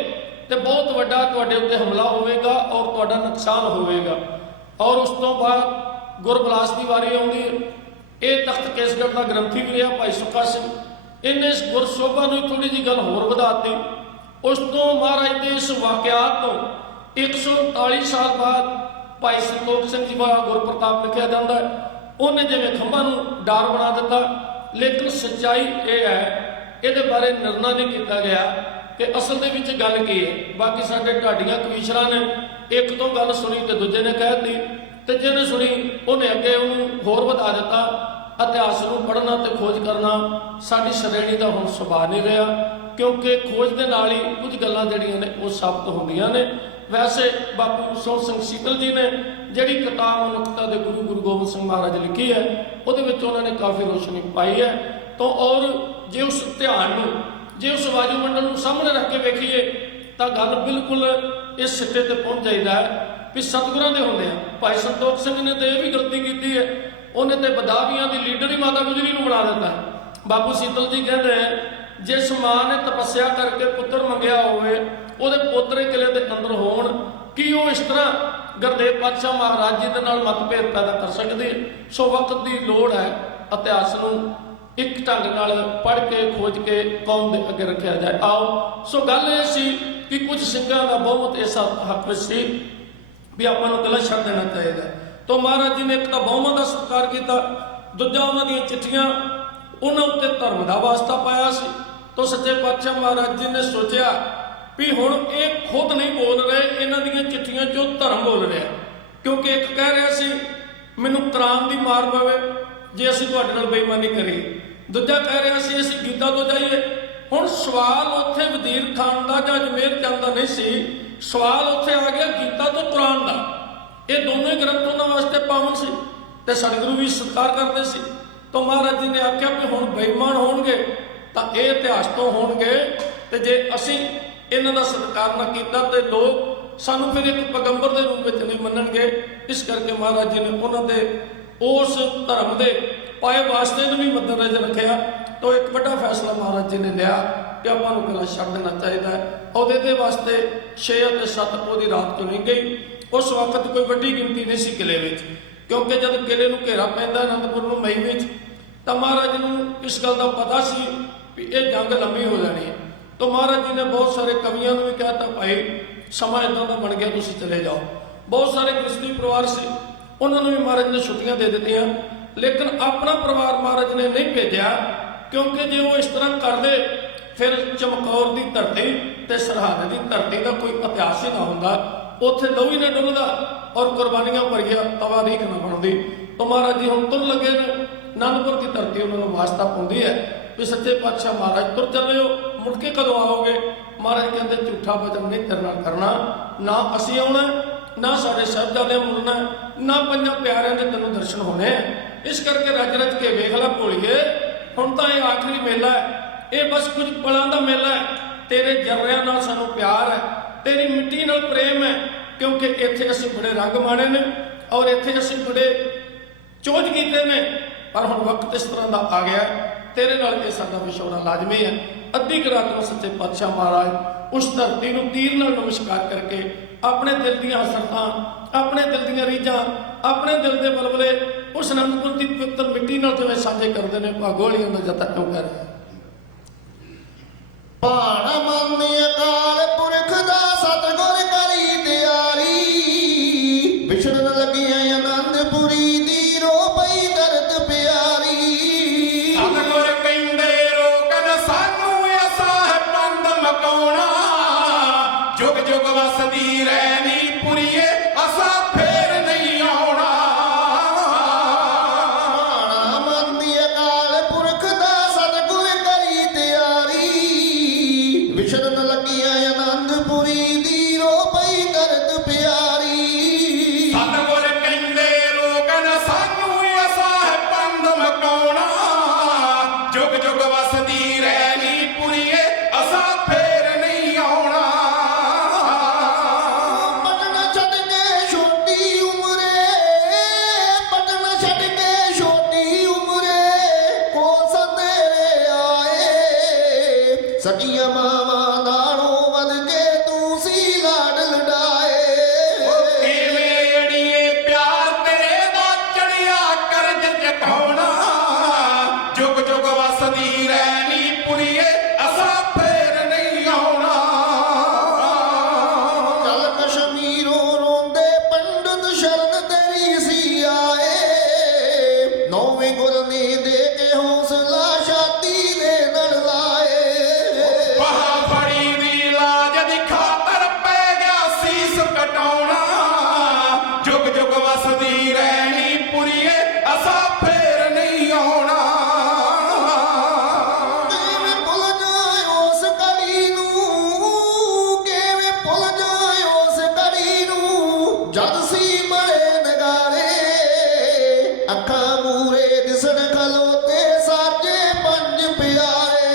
ਤੇ ਬਹੁਤ ਵੱਡਾ ਤੁਹਾਡੇ ਉੱਤੇ ਹਮਲਾ ਹੋਵੇਗਾ ਔਰ ਤੁਹਾਡਾ ਨੁਕਸਾਨ ਹੋਵੇਗਾ। ਔਰ ਉਸ ਤੋਂ ਬਾਅਦ ਗੁਰਬਲਾਸ ਦੀ ਵਾਰੀ ਆਉਂਦੀ ਹੈ। ਇਹ ਤਖਤ ਕੇਸਗੜ੍ਹ ਦਾ ਗ੍ਰੰਥੀ ਵੀ ਰਿਹਾ ਭਾਈ ਸੁੱਖਾ ਸਿੰਘ। ਇਹਨੇ ਇਸ ਗੁਰਸੋਭਾ ਨੂੰ ਥੋੜੀ ਜਿਹੀ ਗੱਲ ਹੋਰ ਵਧਾਤੀ। ਉਸ ਤੋਂ ਮਹਾਰਾਜ ਦੇ ਇਸ ਵਾਕਿਆਤ ਤੋਂ 139 ਸਾਲ ਬਾਅਦ ਭਾਈ ਸੰਤੋਖ ਸਿੰਘ ਜੀ ਦਾ ਗੁਰਪ੍ਰਤਾਪ ਲਿਖਿਆ ਜਾਂਦਾ ਹੈ। ਉਹਨੇ ਜਿਵੇਂ ਖੰਭਾਂ ਨੂੰ ਡਰ ਬਣਾ ਦਿੱਤਾ, ਲੇਕਿਨ ਸੱਚਾਈ ਇਹ ਹੈ, ਇਹਦੇ ਬਾਰੇ ਨਿਰਣਾ ਨਹੀਂ ਕੀਤਾ ਗਿਆ ਕਿ ਅਸਲ ਦੇ ਵਿੱਚ ਗੱਲ ਕੀ ਹੈ। ਬਾਕੀ ਸਾਡੇ ਢਾਡੀਆਂ ਕਵੀਸ਼ਰਾਂ ਨੇ ਇੱਕ ਤੋਂ ਗੱਲ ਸੁਣੀ ਤੇ ਦੂਜੇ ਨੇ ਕਹਿ ਦਿੱਤੀ, ਤੇ ਜਿਹਨੇ ਸੁਣੀ ਉਹਨੇ ਅੱਗੇ ਉਹਨੂੰ ਹੋਰ ਵਧਾ ਦਿੱਤਾ। ਇਤਿਹਾਸ ਨੂੰ ਪੜ੍ਹਨਾ ਤੇ ਖੋਜ ਕਰਨਾ ਸਾਡੀ ਸ਼੍ਰੇਣੀ ਦਾ ਹੁਣ ਸੁਭਾਅ ਨਹੀਂ ਰਿਹਾ, ਕਿਉਂਕਿ ਖੋਜ ਦੇ ਨਾਲ ਹੀ ਕੁਝ ਗੱਲਾਂ ਜਿਹੜੀਆਂ ਨੇ ਉਹ ਸਾਬਤ ਹੁੰਦੀਆਂ ਨੇ। ਵੈਸੇ ਬਾਪੂ ਸੋਹਣ ਸਿੰਘ ਸੀਤਲ ਜੀ ਨੇ ਜਿਹੜੀ ਕਿਤਾਬ ਮਨੁੱਖਤਾ ਦੇ ਗੁਰੂ ਗੋਬਿੰਦ ਸਿੰਘ ਮਹਾਰਾਜ ਲਿਖੀ ਹੈ, ਉਹਦੇ ਵਿੱਚ ਉਹਨਾਂ ਨੇ ਕਾਫੀ ਰੋਸ਼ਨੀ ਪਾਈ ਹੈ। ਤਾਂ ਔਰ ਜੇ ਉਸ ਧਿਆਨ ਨੂੰ, ਜੇ ਉਸ ਵਾਯੂਮੰਡਲ ਨੂੰ ਸਾਹਮਣੇ ਰੱਖ ਕੇ ਵੇਖੀਏ ਤਾਂ ਗੱਲ ਬਿਲਕੁਲ ਇਸ ਸਿੱਟੇ ਤੇ ਪਹੁੰਚ ਜਾਈਦਾ ਹੈ ਵੀ ਸਤਿਗੁਰਾਂ ਦੇ ਹੁੰਦੇ ਆ। ਭਾਈ ਸੰਤੋਖ ਸਿੰਘ ਨੇ ਤਾਂ ਇਹ ਵੀ ਗਲਤੀ ਕੀਤੀ ਹੈ, ਉਹਨੇ ਤੇ ਬਦਾਵੀਆਂ ਦੀ ਲੀਡਰ ਹੀ ਮਾਤਾ ਗੁਜਰੀ ਨੂੰ ਬਣਾ ਦਿੱਤਾ। ਬਾਪੂ ਸੀਤਲ ਜੀ ਕਹਿੰਦੇ ਜਿਸ ਮਾਂ ਨੇ ਤਪੱਸਿਆ ਕਰਕੇ ਪੁੱਤਰ ਮੰਗਿਆ ਹੋਵੇ, ਉਹਦੇ ਪੋਤਰੇ ਕਿਲੇ ਦੇ ਅੰਦਰ ਹੋਣ, ਕੀ ਉਹ ਇਸ ਤਰ੍ਹਾਂ ਗੁਰਦੇਵ ਪਾਤਸ਼ਾਹ ਮਹਾਰਾਜ ਜੀ ਦੇ ਨਾਲ ਮਤਭੇਦ ਪੈਦਾ ਕਰ ਸਕਦੀ ਹੈ? ਸੋ ਵਕਤ ਦੀ ਲੋੜ ਹੈ ਇਤਿਹਾਸ ਨੂੰ ਇੱਕ ਢੰਗ ਨਾਲ ਪੜ੍ਹ ਕੇ ਖੋਜ ਕੇ ਕੌਮ ਦੇ ਅੱਗੇ ਰੱਖਿਆ ਜਾਏ। ਆਓ, ਸੋ ਗੱਲ ਇਹ ਸੀ ਕਿ ਕੁਝ ਸਿੰਘਾਂ ਦਾ ਬਹੁਤ ਇਸ ਹੱਕ ਵਿੱਚ ਸੀ ਵੀ ਆਪਾਂ ਨੂੰ ਗਲਤ ਛੱਡ ਦੇਣਾ ਚਾਹੀਦਾ। ਤਾਂ ਮਹਾਰਾਜ ਜੀ ਨੇ ਇੱਕ ਤਾਂ ਬਹੁਮਤ ਦਾ ਸਤਿਕਾਰ ਕੀਤਾ, ਦੂਜਾ ਉਹਨਾਂ ਦੀਆਂ ਚਿੱਠੀਆਂ, ਉਹਨਾਂ ਉੱਤੇ ਧਰਮ ਦਾ ਵਾਸਤਾ ਪਾਇਆ ਸੀ। ਤਾਂ ਸੱਚੇ ਪਾਤਸ਼ਾਹ ਮਹਾਰਾਜ ਜੀ ਨੇ ਸੋਚਿਆ ਵੀ ਹੁਣ ਇਹ ਖੁਦ ਨਹੀਂ ਬੋਲ ਰਹੇ, ਇਹਨਾਂ ਦੀਆਂ ਚਿੱਠੀਆਂ 'ਚੋਂ ਧਰਮ ਬੋਲ ਰਿਹਾ। ਕਿਉਂਕਿ ਇੱਕ ਕਹਿ ਰਿਹਾ ਸੀ ਮੈਨੂੰ ਕੁਰਾਨ ਦੀ ਮਾਰ ਪਵੇ ਜੇ ਅਸੀਂ ਤੁਹਾਡੇ ਨਾਲ ਬੇਈਮਾਨੀ ਕਰੀਏ, ਦੂਜਾ ਕਹਿ ਰਿਹਾ ਸੀ ਅਸੀਂ ਗੀਤਾ ਤੋਂ ਜਾਈਏ। ਹੁਣ ਸਵਾਲ ਉੱਥੇ ਵਜ਼ੀਰ ਖਾਨ ਦਾ ਜਾਂ ਅਜਮੇਰ ਚੰਦ ਦਾ ਨਹੀਂ ਸੀ, ਸਵਾਲ ਉੱਥੇ ਆ ਗਿਆ ਗੀਤਾ ਤੋਂ ਕੁਰਾਨ ਦਾ। ਇਹ ਦੋਨੋਂ ਹੀ ਗ੍ਰੰਥ ਉਹਨਾਂ ਵਾਸਤੇ ਪਾਵਨ ਸੀ ਤੇ ਸਤਿਗੁਰੂ ਵੀ ਸਤਿਕਾਰ ਕਰਦੇ ਸੀ। ਤਾਂ ਮਹਾਰਾਜ ਜੀ ਨੇ ਆਖਿਆ ਵੀ ਹੁਣ ਬੇਈਮਾਨ ਹੋਣਗੇ ਤਾਂ ਇਹ ਇਤਿਹਾਸ ਤੋਂ ਹੋਣਗੇ, ਤੇ ਜੇ ਅਸੀਂ ਇਹਨਾਂ ਦਾ ਸਤਿਕਾਰ ਨਾ ਕੀਤਾ ਤੇ ਲੋਕ ਸਾਨੂੰ ਫਿਰ ਇੱਕ ਪੈਗੰਬਰ ਦੇ ਰੂਪ ਵਿੱਚ ਨਹੀਂ ਮੰਨਣਗੇ। ਇਸ ਕਰਕੇ ਮਹਾਰਾਜ ਜੀ ਨੇ ਉਹਨਾਂ ਦੇ ਉਸ ਧਰਮ ਦੇ ਪਾਏ ਵਾਸਤੇ ਨੂੰ ਵੀ ਮੱਦੇਨਜ਼ਰ ਰੱਖਿਆ। ਤਾਂ ਇੱਕ ਵੱਡਾ ਫੈਸਲਾ ਮਹਾਰਾਜ ਜੀ ਨੇ ਲਿਆ ਕਿ ਆਪਾਂ ਨੂੰ ਕਿਲਾ ਛੱਡ ਦੇਣਾ ਚਾਹੀਦਾ ਹੈ। ਉਹਦੇ ਦੇ ਵਾਸਤੇ 6 ਅਤੇ 7 ਉਹਦੀ ਰਾਤ ਚੁਣੀ ਗਈ। ਉਸ ਵਕਤ ਕੋਈ ਵੱਡੀ ਗਿਣਤੀ ਨਹੀਂ ਸੀ ਕਿਲੇ ਵਿੱਚ, ਕਿਉਂਕਿ ਜਦ ਕਿਲੇ ਨੂੰ ਘੇਰਾ ਪੈਂਦਾ ਅਨੰਦਪੁਰ ਨੂੰ ਮਈ ਵਿੱਚ, ਤਾਂ ਮਹਾਰਾਜ ਨੂੰ ਇਸ ਗੱਲ ਦਾ ਪਤਾ ਸੀ ਵੀ ਇਹ ਜੰਗ ਲੰਮੀ ਹੋ ਜਾਣੀ ਹੈ। ਤਾਂ ਮਹਾਰਾਜ ਜੀ ਨੇ ਬਹੁਤ ਸਾਰੇ ਕਵੀਆਂ ਨੂੰ ਵੀ ਕਹਿਤਾ ਭਾਈ ਸਮਾਂ ਇਦਾਂ ਦਾ ਬਣ ਗਿਆ, ਤੁਸੀਂ ਚਲੇ ਜਾਓ। ਬਹੁਤ ਸਾਰੇ ਗ੍ਰਸਤੀ ਪਰਿਵਾਰ ਸੀ, ਉਹਨਾਂ ਨੂੰ ਵੀ ਮਹਾਰਾਜ ਨੇ ਛੁੱਟੀਆਂ ਦੇ ਦਿੱਤੀਆਂ, ਲੇਕਿਨ ਆਪਣਾ ਪਰਿਵਾਰ ਮਹਾਰਾਜ ਨੇ ਨਹੀਂ ਭੇਜਿਆ, ਕਿਉਂਕਿ ਜੇ ਉਹ ਇਸ ਤਰ੍ਹਾਂ ਕਰਦੇ ਫਿਰ ਚਮਕੌਰ ਦੀ ਧਰਤੀ ਤੇ ਸਰਹੱਦ ਦੀ ਧਰਤੀ ਦਾ ਕੋਈ ਇਤਿਹਾਸ ਹੀ ਨਾ ਹੁੰਦਾ, ਉੱਥੇ ਲਹੂ ਹੀ ਨਾ ਡੁੱਲਦਾ ਔਰ ਕੁਰਬਾਨੀਆਂ ਭਰੀਆਂ ਤਵਾਰੀਖ ਨਾ ਬਣਦੀ। ਤਾਂ ਮਹਾਰਾਜ ਜੀ ਹੁਣ ਤੁਰ ਲੱਗੇ ਨੇ, ਆਨੰਦਪੁਰ ਦੀ ਧਰਤੀ ਉਹਨਾਂ ਨੂੰ ਵਾਸਤਾ ਪਾਉਂਦੀ ਹੈ ਵੀ ਸੱਚੇ ਪਾਤਸ਼ਾਹ ਮਹਾਰਾਜ ਤੁਰ ਚੱਲੇ ਹੋ, ਮੁੜ ਕੇ ਕਦੋਂ ਆਓਗੇ? ਮਹਾਰਾਜ ਕਹਿੰਦੇ ਝੂਠਾ ਵਚਨ ਨਹੀਂ ਤੇਰੇ ਨਾਲ ਕਰਨਾ, ਨਾ ਅਸੀਂ ਆਉਣਾ, ਨਾ ਸਾਡੇ ਸਾਹਿਬਜ਼ਾਦੇ ਮੁੜਨਾ, ਨਾ ਪੰਜਾਂ ਪਿਆਰਿਆਂ ਦੇ ਤੈਨੂੰ ਦਰਸ਼ਨ ਹੋਣੇ। ਇਸ ਕਰਕੇ ਰੱਜ ਰੱਜ ਕੇ ਵੇਖ ਲੈ ਭੋਲੀਏ, ਹੁਣ ਤਾਂ ਇਹ ਆਖਰੀ ਮੇਲਾ ਹੈ, ਇਹ ਬਸ ਕੁਝ ਪਲਾਂ ਦਾ ਮੇਲਾ ਹੈ। ਤੇਰੇ ਜਰਰਿਆਂ ਨਾਲ ਸਾਨੂੰ ਪਿਆਰ ਹੈ, ਤੇਰੀ ਮਿੱਟੀ ਨਾਲ ਪ੍ਰੇਮ ਹੈ, ਕਿਉਂਕਿ ਇੱਥੇ ਅਸੀਂ ਬੜੇ ਰੰਗ ਮਾਣੇ ਨੇ ਔਰ ਇੱਥੇ ਅਸੀਂ ਬੜੇ ਚੋਜ ਕੀਤੇ ਨੇ, ਪਰ ਹੁਣ ਵਕਤ ਇਸ ਤਰ੍ਹਾਂ ਦਾ ਆ ਗਿਆ, ਤੇਰੇ ਨਾਲ ਇਹ ਸਾਡਾ ਵਿਛੋੜਾ ਲਾਜ਼ਮੀ ਹੈ। ਅੱਧੀ ਕੁ ਰਾਤ ਨੂੰ ਸੱਚੇ ਪਾਤਸ਼ਾਹ ਮਹਾਰਾਜ ਉਸ ਧਰਤੀ ਨੂੰ ਤੀਰ ਨਾਲ ਨਮਸਕਾਰ ਕਰਕੇ ਆਪਣੇ ਦਿਲ ਦੀਆਂ ਹਸਰਤਾਂ, ਆਪਣੇ ਦਿਲ ਦੀਆਂ ਰੀਝਾਂ, ਆਪਣੇ ਦਿਲ ਦੇ ਬਲਬਲੇ ਉਸ ਅਨੰਦਪੁਰ ਦੀ ਪਵਿੱਤਰ ਮਿੱਟੀ ਨਾਲ ਜਿਵੇਂ ਸਾਂਝੇ ਕਰਦੇ ਨੇ, ਭਾਗੋਲੀਆਂ ਦਾ ਜਤਨ ਕਿਉਂ ਕਰ ਰਿਹਾ। ਭਾਣਾ ਮੰਨਿ ਅਕਾਲ ਪੁਰਖ ਦਾ ਸਤਿਗੁਰ ਕਰੀ ਤਿਆਰੀ, ਵਿਛੜਨ ਲੱਗੀਆਂ ਆਨੰਦਪੁਰੀ ਦੀ ਰੋ ਪਈ ਦਰਦ ਪਿਆਰੀ। ਸਤਿਗੁਰ ਕਹਿੰਦੇ ਰੋਕਨ ਸਾਨੂੰ ਅਸਾਹ ਪੰਧ ਮਕਾਉਣਾ, ਜੁਗ ਜੁਗ ਵਸਦੀ ਰਹਿਣੀ ਪੁਰੀਏ ਅਸਾਂ ਫੇਰ ਨਹੀਂ ਆਉਣਾ। ਭਾਣਾ ਮੰਨਿ ਅਕਾਲ ਪੁਰਖ ਦਾ ਸਤਿਗੁਰ ਕਰੀ ਤਿਆਰੀ, ਵਿਛੜਨ ਲੱਗੀਆਂ ਆਨੰਦਪੁਰੀ ਦੀ ਰੋ ਪਈ ਦਰਦ ਪਿਆਰੀ। ਸਤਿਗੁਰ ਕਹਿੰਦੇ ਰੋਕਨ ਸਾਨੂੰ ਅਸਾਹ ਪੰਧ ਮਕਾਉਣਾ, ਜੁਗ ਜੁਗ ਵਸਦੀ ਰਹਿਣੀ ਪੁਰੀਏ ਅਸਾਂ ਫੇਰ ਨਹੀਂ ਆਉਣਾ। ਪਟਨਾ ਛੱਡ ਕੇ ਛੋਟੀ ਉਮਰੇ, ਪਟਨਾ ਛੱਡ ਕੇ ਛੋਟੀ ਉਮਰੇ, ਕੋਲ ਸੰਦੇਰੇ ਆਏ, ਸਕੀਆਂ ਮਾਵਾਂ ਨਾਲੋਂ ਵੱਧ ਕੇ ਤੂੰ ਸੀ ਲਾਡ ਲਡਾਏ। ਕਿਵੇਂ ਅੜੀਏ ਪਿਆਰ ਤੇਰੇ ਦਾ ਚੜਿਆ ਕਰਜ ਚਕਾਉਣਾ, ਜੁਗ ਜੁਗ ਵਸਦੀ ਰਹਿਣੀ ਪੁਰੀਏ ਅਸਾਂ ਫੇਰ ਨਹੀਂ ਆਉਣਾ। ਚੱਲ ਕਸ਼ਮੀਰੋਂ ਰੋਂਦੇ ਪੰਡਤ ਸ਼ਰਨ ਤੇਰੀ ਸੀ ਆਏ, ਨੌਵੇਂ ਗੁਰ ਨੇ ਦੇ ਕੇ ਹੌਸਲਾ ਛਾਤੀ ਦੇ ਨਾਲ ਲਾਏ। ਬਾਹਾਂ ਫੜੀ ਦੀ ਲਾਜ ਦੀ ਖਾਤਰ ਪੈ ਗਿਆ ਸੀਸ ਕਟਾਉਣਾ, ਜੁਗ ਜੁਗ ਵਸਦੀ ਰਹਿਣੀ ਪੁਰੀਏ ਅਸਾਂ ਫੇਰ ਨਹੀਂ ਆਉਣਾ। ਕਿਵੇਂ ਭੁੱਲ ਜਾਏ ਉਸ ਘੜੀ ਨੂੰ, ਕਿਵੇਂ ਭੁੱਲ ਜਾਏ ਉਸ ਘੜੀ ਨੂੰ, ਜਦ ਸੀ ਮਰੇ ਨਗਾਰੇ, ਅੱਖਾਂ ਮੂਰੇ ਦਿਸਣ ਖਲੋਤੇ ਸਾਜੇ ਪੰਜ ਪਿਆਰੇ।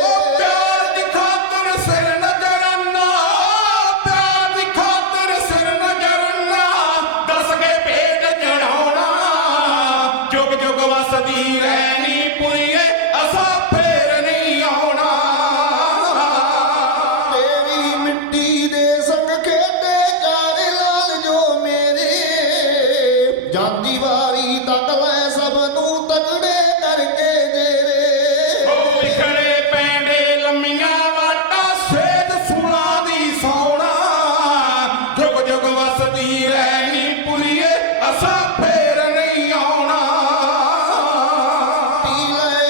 ਉਹ ਪਿਆਰ ਦੀ ਖਾਤਰ ਸਿਰ ਨਜ਼ਰਾਨਾ, ਪਿਆਰ ਦੀ ਖਾਤਰ ਸਿਰ ਨਜ਼ਰਾਨਾ, ਦੱਸ ਕੇ ਭੇਟ ਚੜਾਉਣਾ, ਜੁਗ ਜੁਗ ਵਸਦੀ ਰਹਿਣੀ ਪੁਰੀਏ ਅਸਾਂ ਫੇਰ ਨਹੀਂ ਆਉਣਾ। ਤੇਰੀ ਮਿੱਟੀ ਦੇ ਸੰਗ ਖੇਡੇ ਚਾਰੇ ਲਾਲ ਜੋ ਮੇਰੇ, ਜਾਂਦੀ ਵਾਰੀ ਤੱਕ ਲੈ ਸਭ ਨੂੰ ਤਗੜੇ ਕਰਕੇ ਜੇਰੇ। ਉਹ ਵਿਖੜੇ ਪੈਂਦੇ ਲੰਮੀਆਂ ਵਾਟਾਂ ਸੇਧ ਸੂਲਾਂ ਦੀ ਸੌਣਾ, ਜੁਗ ਜੁਗ ਵਸਦੀ ਰਹਿਣੀ ਪੁਰੀਏ ਅਸਾਂ ਫੇਰ ਨਹੀਂ ਆਉਣਾ। ਪੀ ਲੈ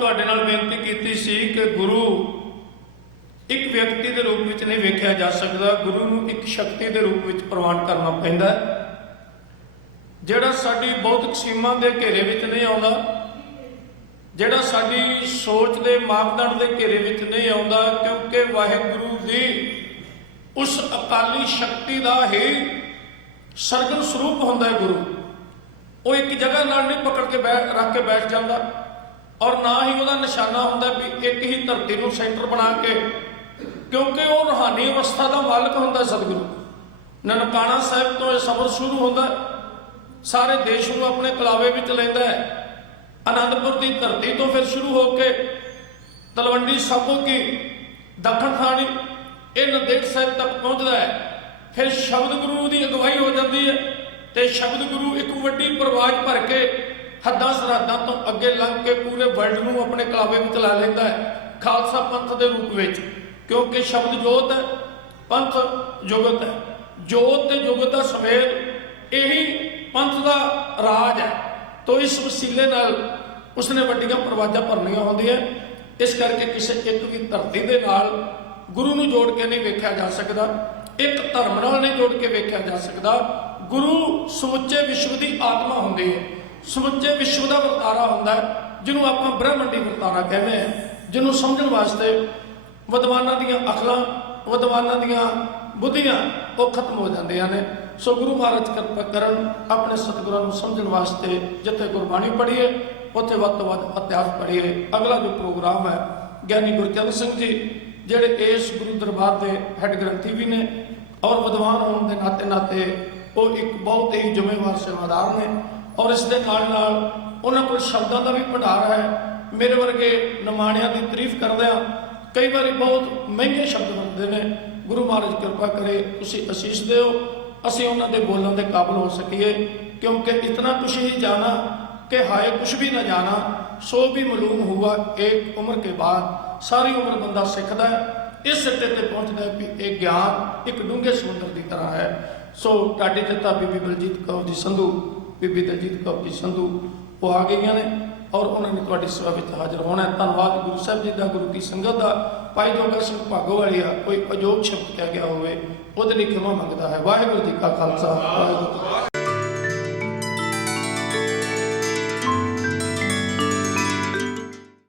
ਤੁਹਾਡੇ ਨਾਲ ਬੇਨਤੀ ਕੀਤੀ ਸੀ ਕਿ ਗੁਰੂ ਇੱਕ ਵਿਅਕਤੀ ਦੇ ਰੂਪ ਵਿੱਚ ਨਹੀਂ ਵੇਖਿਆ ਜਾ ਸਕਦਾ, ਗੁਰੂ ਨੂੰ ਇੱਕ ਸ਼ਕਤੀ ਦੇ ਰੂਪ ਵਿੱਚ ਪ੍ਰਵਾਨ ਕਰਨਾ ਪੈਂਦਾ ਹੈ, ਜਿਹੜਾ ਸਾਡੀ ਬੌਧਿਕ ਸੀਮਾ ਦੇ ਘੇਰੇ ਵਿੱਚ ਨਹੀਂ ਆਉਂਦਾ, ਜਿਹੜਾ ਸਾਡੀ ਸੋਚ ਦੇ ਮਾਪਦੰਡ ਦੇ ਘੇਰੇ ਵਿੱਚ ਨਹੀਂ ਆਉਂਦਾ, ਕਿਉਂਕਿ ਵਾਹਿਗੁਰੂ ਦੀ ਉਸ ਅਕਾਲੀ ਸ਼ਕਤੀ ਦਾ ਹੀ ਸਰਗਨ ਸਰੂਪ ਹੁੰਦਾ ਹੈ ਗੁਰੂ। ਉਹ ਇੱਕ ਜਗ੍ਹਾ ਨਾਲ ਨਹੀਂ ਪਕੜ ਕੇ ਰੱਖ ਕੇ ਬੈਠ ਜਾਂਦਾ, ਔਰ ਨਾ ਹੀ ਉਹਦਾ ਨਿਸ਼ਾਨਾ ਹੁੰਦਾ ਵੀ ਇੱਕ ਹੀ ਧਰਤੀ ਨੂੰ ਸੈਂਟਰ ਬਣਾ ਕੇ, ਕਿਉਂਕਿ ਉਹ ਰੂਹਾਨੀ ਅਵਸਥਾ ਦਾ ਮਾਲਕ ਹੁੰਦਾ ਸਤਿਗੁਰੂ। ਨਨਕਾਣਾ ਸਾਹਿਬ ਤੋਂ ਇਹ ਸਫ਼ਰ ਸ਼ੁਰੂ ਹੁੰਦਾ, ਸਾਰੇ ਦੇਸ਼ ਨੂੰ ਆਪਣੇ ਕਲਾਵੇ ਵਿੱਚ ਲੈਂਦਾ ਹੈ। ਆਨੰਦਪੁਰ ਦੀ ਧਰਤੀ ਤੋਂ ਫਿਰ ਸ਼ੁਰੂ ਹੋ ਕੇ ਤਲਵੰਡੀ ਸਾਬੋ ਕੀ ਦੱਖਣ ਖਾਣੀ ਇਹ ਨੰਦੇੜ ਸਾਹਿਬ ਤੱਕ ਪਹੁੰਚਦਾ ਹੈ। ਫਿਰ ਸ਼ਬਦ ਗੁਰੂ ਦੀ ਅਗਵਾਈ ਹੋ ਜਾਂਦੀ ਹੈ ਤੇ ਸ਼ਬਦ ਗੁਰੂ ਇੱਕ ਵੱਡੀ ਪ੍ਰਵਾਜ ਭਰ ਕੇ ਹੱਦਾਂ ਸਰਹੱਦਾਂ ਤੋਂ ਅੱਗੇ ਲੰਘ ਕੇ ਪੂਰੇ ਵਰਲਡ ਨੂੰ ਆਪਣੇ ਕਲਾਵੇ ਵਿੱਚ ਲਾ ਲੈਂਦਾ ਹੈ ਖਾਲਸਾ ਪੰਥ ਦੇ ਰੂਪ ਵਿੱਚ, ਕਿਉਂਕਿ ਸ਼ਬਦ ਜੋਤ ਹੈ, ਪੰਥ ਜੁਗਤ ਹੈ। ਜੋਤ ਤੇ ਜੁਗਤ ਦਾ ਸਮੇਲ ਇਹੀ ਪੰਥ ਦਾ ਰਾਜ ਹੈ। ਤੋ ਇਸ ਵਸੀਲੇ ਨਾਲ ਉਸਨੇ ਵੱਡੀਆਂ ਪ੍ਰਵਾਜਾਂ ਭਰਨੀਆਂ ਹੁੰਦੀਆਂ। ਇਸ ਕਰਕੇ ਕਿਸੇ ਇੱਕ ਵੀ ਧਰਤੀ ਦੇ ਨਾਲ ਗੁਰੂ ਨੂੰ ਜੋੜ ਕੇ ਨਹੀਂ ਵੇਖਿਆ ਜਾ ਸਕਦਾ, ਇੱਕ ਧਰਮ ਨਾਲ ਨਹੀਂ ਜੋੜ ਕੇ ਵੇਖਿਆ ਜਾ ਸਕਦਾ। ਗੁਰੂ ਸਮੁੱਚੇ ਵਿਸ਼ਵ ਦੀ ਆਤਮਾ ਹੁੰਦੀ ਹੈ, ਸਮੁੱਚੇ ਵਿਸ਼ਵ ਦਾ ਵਰਤਾਰਾ ਹੁੰਦਾ ਹੈ, ਜਿਹਨੂੰ ਆਪਾਂ ਬ੍ਰਹਮੰਡੀ ਵਰਤਾਰਾ ਕਹਿੰਦੇ ਹਾਂ, ਜਿਹਨੂੰ ਸਮਝਣ ਵਾਸਤੇ ਵਿਦਵਾਨਾਂ ਦੀਆਂ ਅਕਲਾਂ, ਵਿਦਵਾਨਾਂ ਦੀਆਂ ਬੁੱਧੀਆਂ ਉਹ ਖਤਮ ਹੋ ਜਾਂਦੀਆਂ ਨੇ। ਸੋ ਗੁਰੂ ਮਹਾਰਾਜ ਕਿਰਪਾ ਕਰਨ ਆਪਣੇ ਸਤਿਗੁਰਾਂ ਨੂੰ ਸਮਝਣ ਵਾਸਤੇ ਜਿੱਥੇ ਗੁਰਬਾਣੀ ਪੜ੍ਹੀਏ ਉੱਥੇ ਵੱਧ ਤੋਂ ਵੱਧ ਇਤਿਹਾਸ ਪੜ੍ਹੀਏ। ਅਗਲਾ ਜੋ ਪ੍ਰੋਗਰਾਮ ਹੈ ਗਿਆਨੀ ਗੁਰਚਰਨ ਸਿੰਘ ਜੀ ਜਿਹੜੇ ਇਸ ਗੁਰੂ ਦਰਬਾਰ ਦੇ ਹੈੱਡ ਗ੍ਰੰਥੀ ਵੀ ਨੇ ਔਰ ਵਿਦਵਾਨ ਹੋਣ ਦੇ ਨਾਤੇ ਉਹ ਇੱਕ ਬਹੁਤ ਹੀ ਜ਼ਿੰਮੇਵਾਰ ਸੇਵਾਦਾਰ ਨੇ, ਔਰ ਇਸ ਦੇ ਨਾਲ ਉਹਨਾਂ ਕੋਲ ਸ਼ਬਦਾਂ ਦਾ ਵੀ ਭੰਡਾਰ ਹੈ। ਮੇਰੇ ਵਰਗੇ ਨਿਮਾਣਿਆਂ ਦੀ ਤਾਰੀਫ ਕਰਦਿਆਂ ਕਈ ਵਾਰੀ ਬਹੁਤ ਮਹਿੰਗੇ ਸ਼ਬਦ ਹੁੰਦੇ ਨੇ। ਗੁਰੂ ਮਹਾਰਾਜ ਕਿਰਪਾ ਕਰੇ ਤੁਸੀਂ ਅਸੀਸ ਦਿਓ, ਅਸੀਂ ਉਹਨਾਂ ਦੇ ਬੋਲਣ ਦੇ ਕਾਬਲ ਹੋ ਸਕੀਏ, ਕਿਉਂਕਿ ਇਤਨਾ ਕੁਛ ਹੀ ਜਾਣਾ ਕਿ ਹਾਏ ਕੁਛ ਵੀ ਨਾ ਜਾਣਾ ਸੋ ਵੀ ਮਾਲੂਮ ਹੁਆ ਇੱਕ ਉਮਰ ਕੇ ਬਾਅਦ। ਸਾਰੀ ਉਮਰ ਬੰਦਾ ਸਿੱਖਦਾ ਹੈ, ਇਸ ਸਿੱਟੇ ਤੇ ਪਹੁੰਚਦਾ ਹੈ ਵੀ ਇਹ ਗਿਆਨ ਇੱਕ ਡੂੰਘੇ ਸਮੁੰਦਰ ਦੀ ਤਰ੍ਹਾਂ ਹੈ। ਸੋ ਤੁਹਾਡੀ ਜੱਤਾ ਬੀਬੀ ਬਲਜੀਤ ਕੌਰ ਜੀ ਸੰਧੂ, ਬੀਬੀ ਦਲਜੀਤ ਕੌਰ ਜੀ ਸੰਧੂ ਉਹ ਆ ਗਈਆਂ ਨੇ ਔਰ ਉਹਨਾਂ ਨੇ ਤੁਹਾਡੀ ਸੇਵਾ ਵਿੱਚ ਹਾਜ਼ਰ ਹੋਣਾ ਹੈ। ਧੰਨਵਾਦ ਗੁਰੂ ਸਾਹਿਬ ਜੀ ਦਾ, ਗੁਰੂ ਕੀ ਸੰਗਤ ਦਾ। ਭਾਈ ਜੋਗਾ ਸਿੰਘ ਭਾਗੋਵਾਲੀਆ ਕੋਈ ਅਜੋਗ ਸ਼ਬਦ ਕਹਿ ਗਿਆ ਹੋਵੇ ਉਹਦੇ ਲਈ ਖਿਮਾ ਮੰਗਦਾ ਹੈ। ਵਾਹਿਗੁਰੂ ਜੀ ਕਾ ਖਾਲਸਾ, ਵਾਹਿਗੁਰੂ ਜੀ ਕੀ ਫਤਿਹ।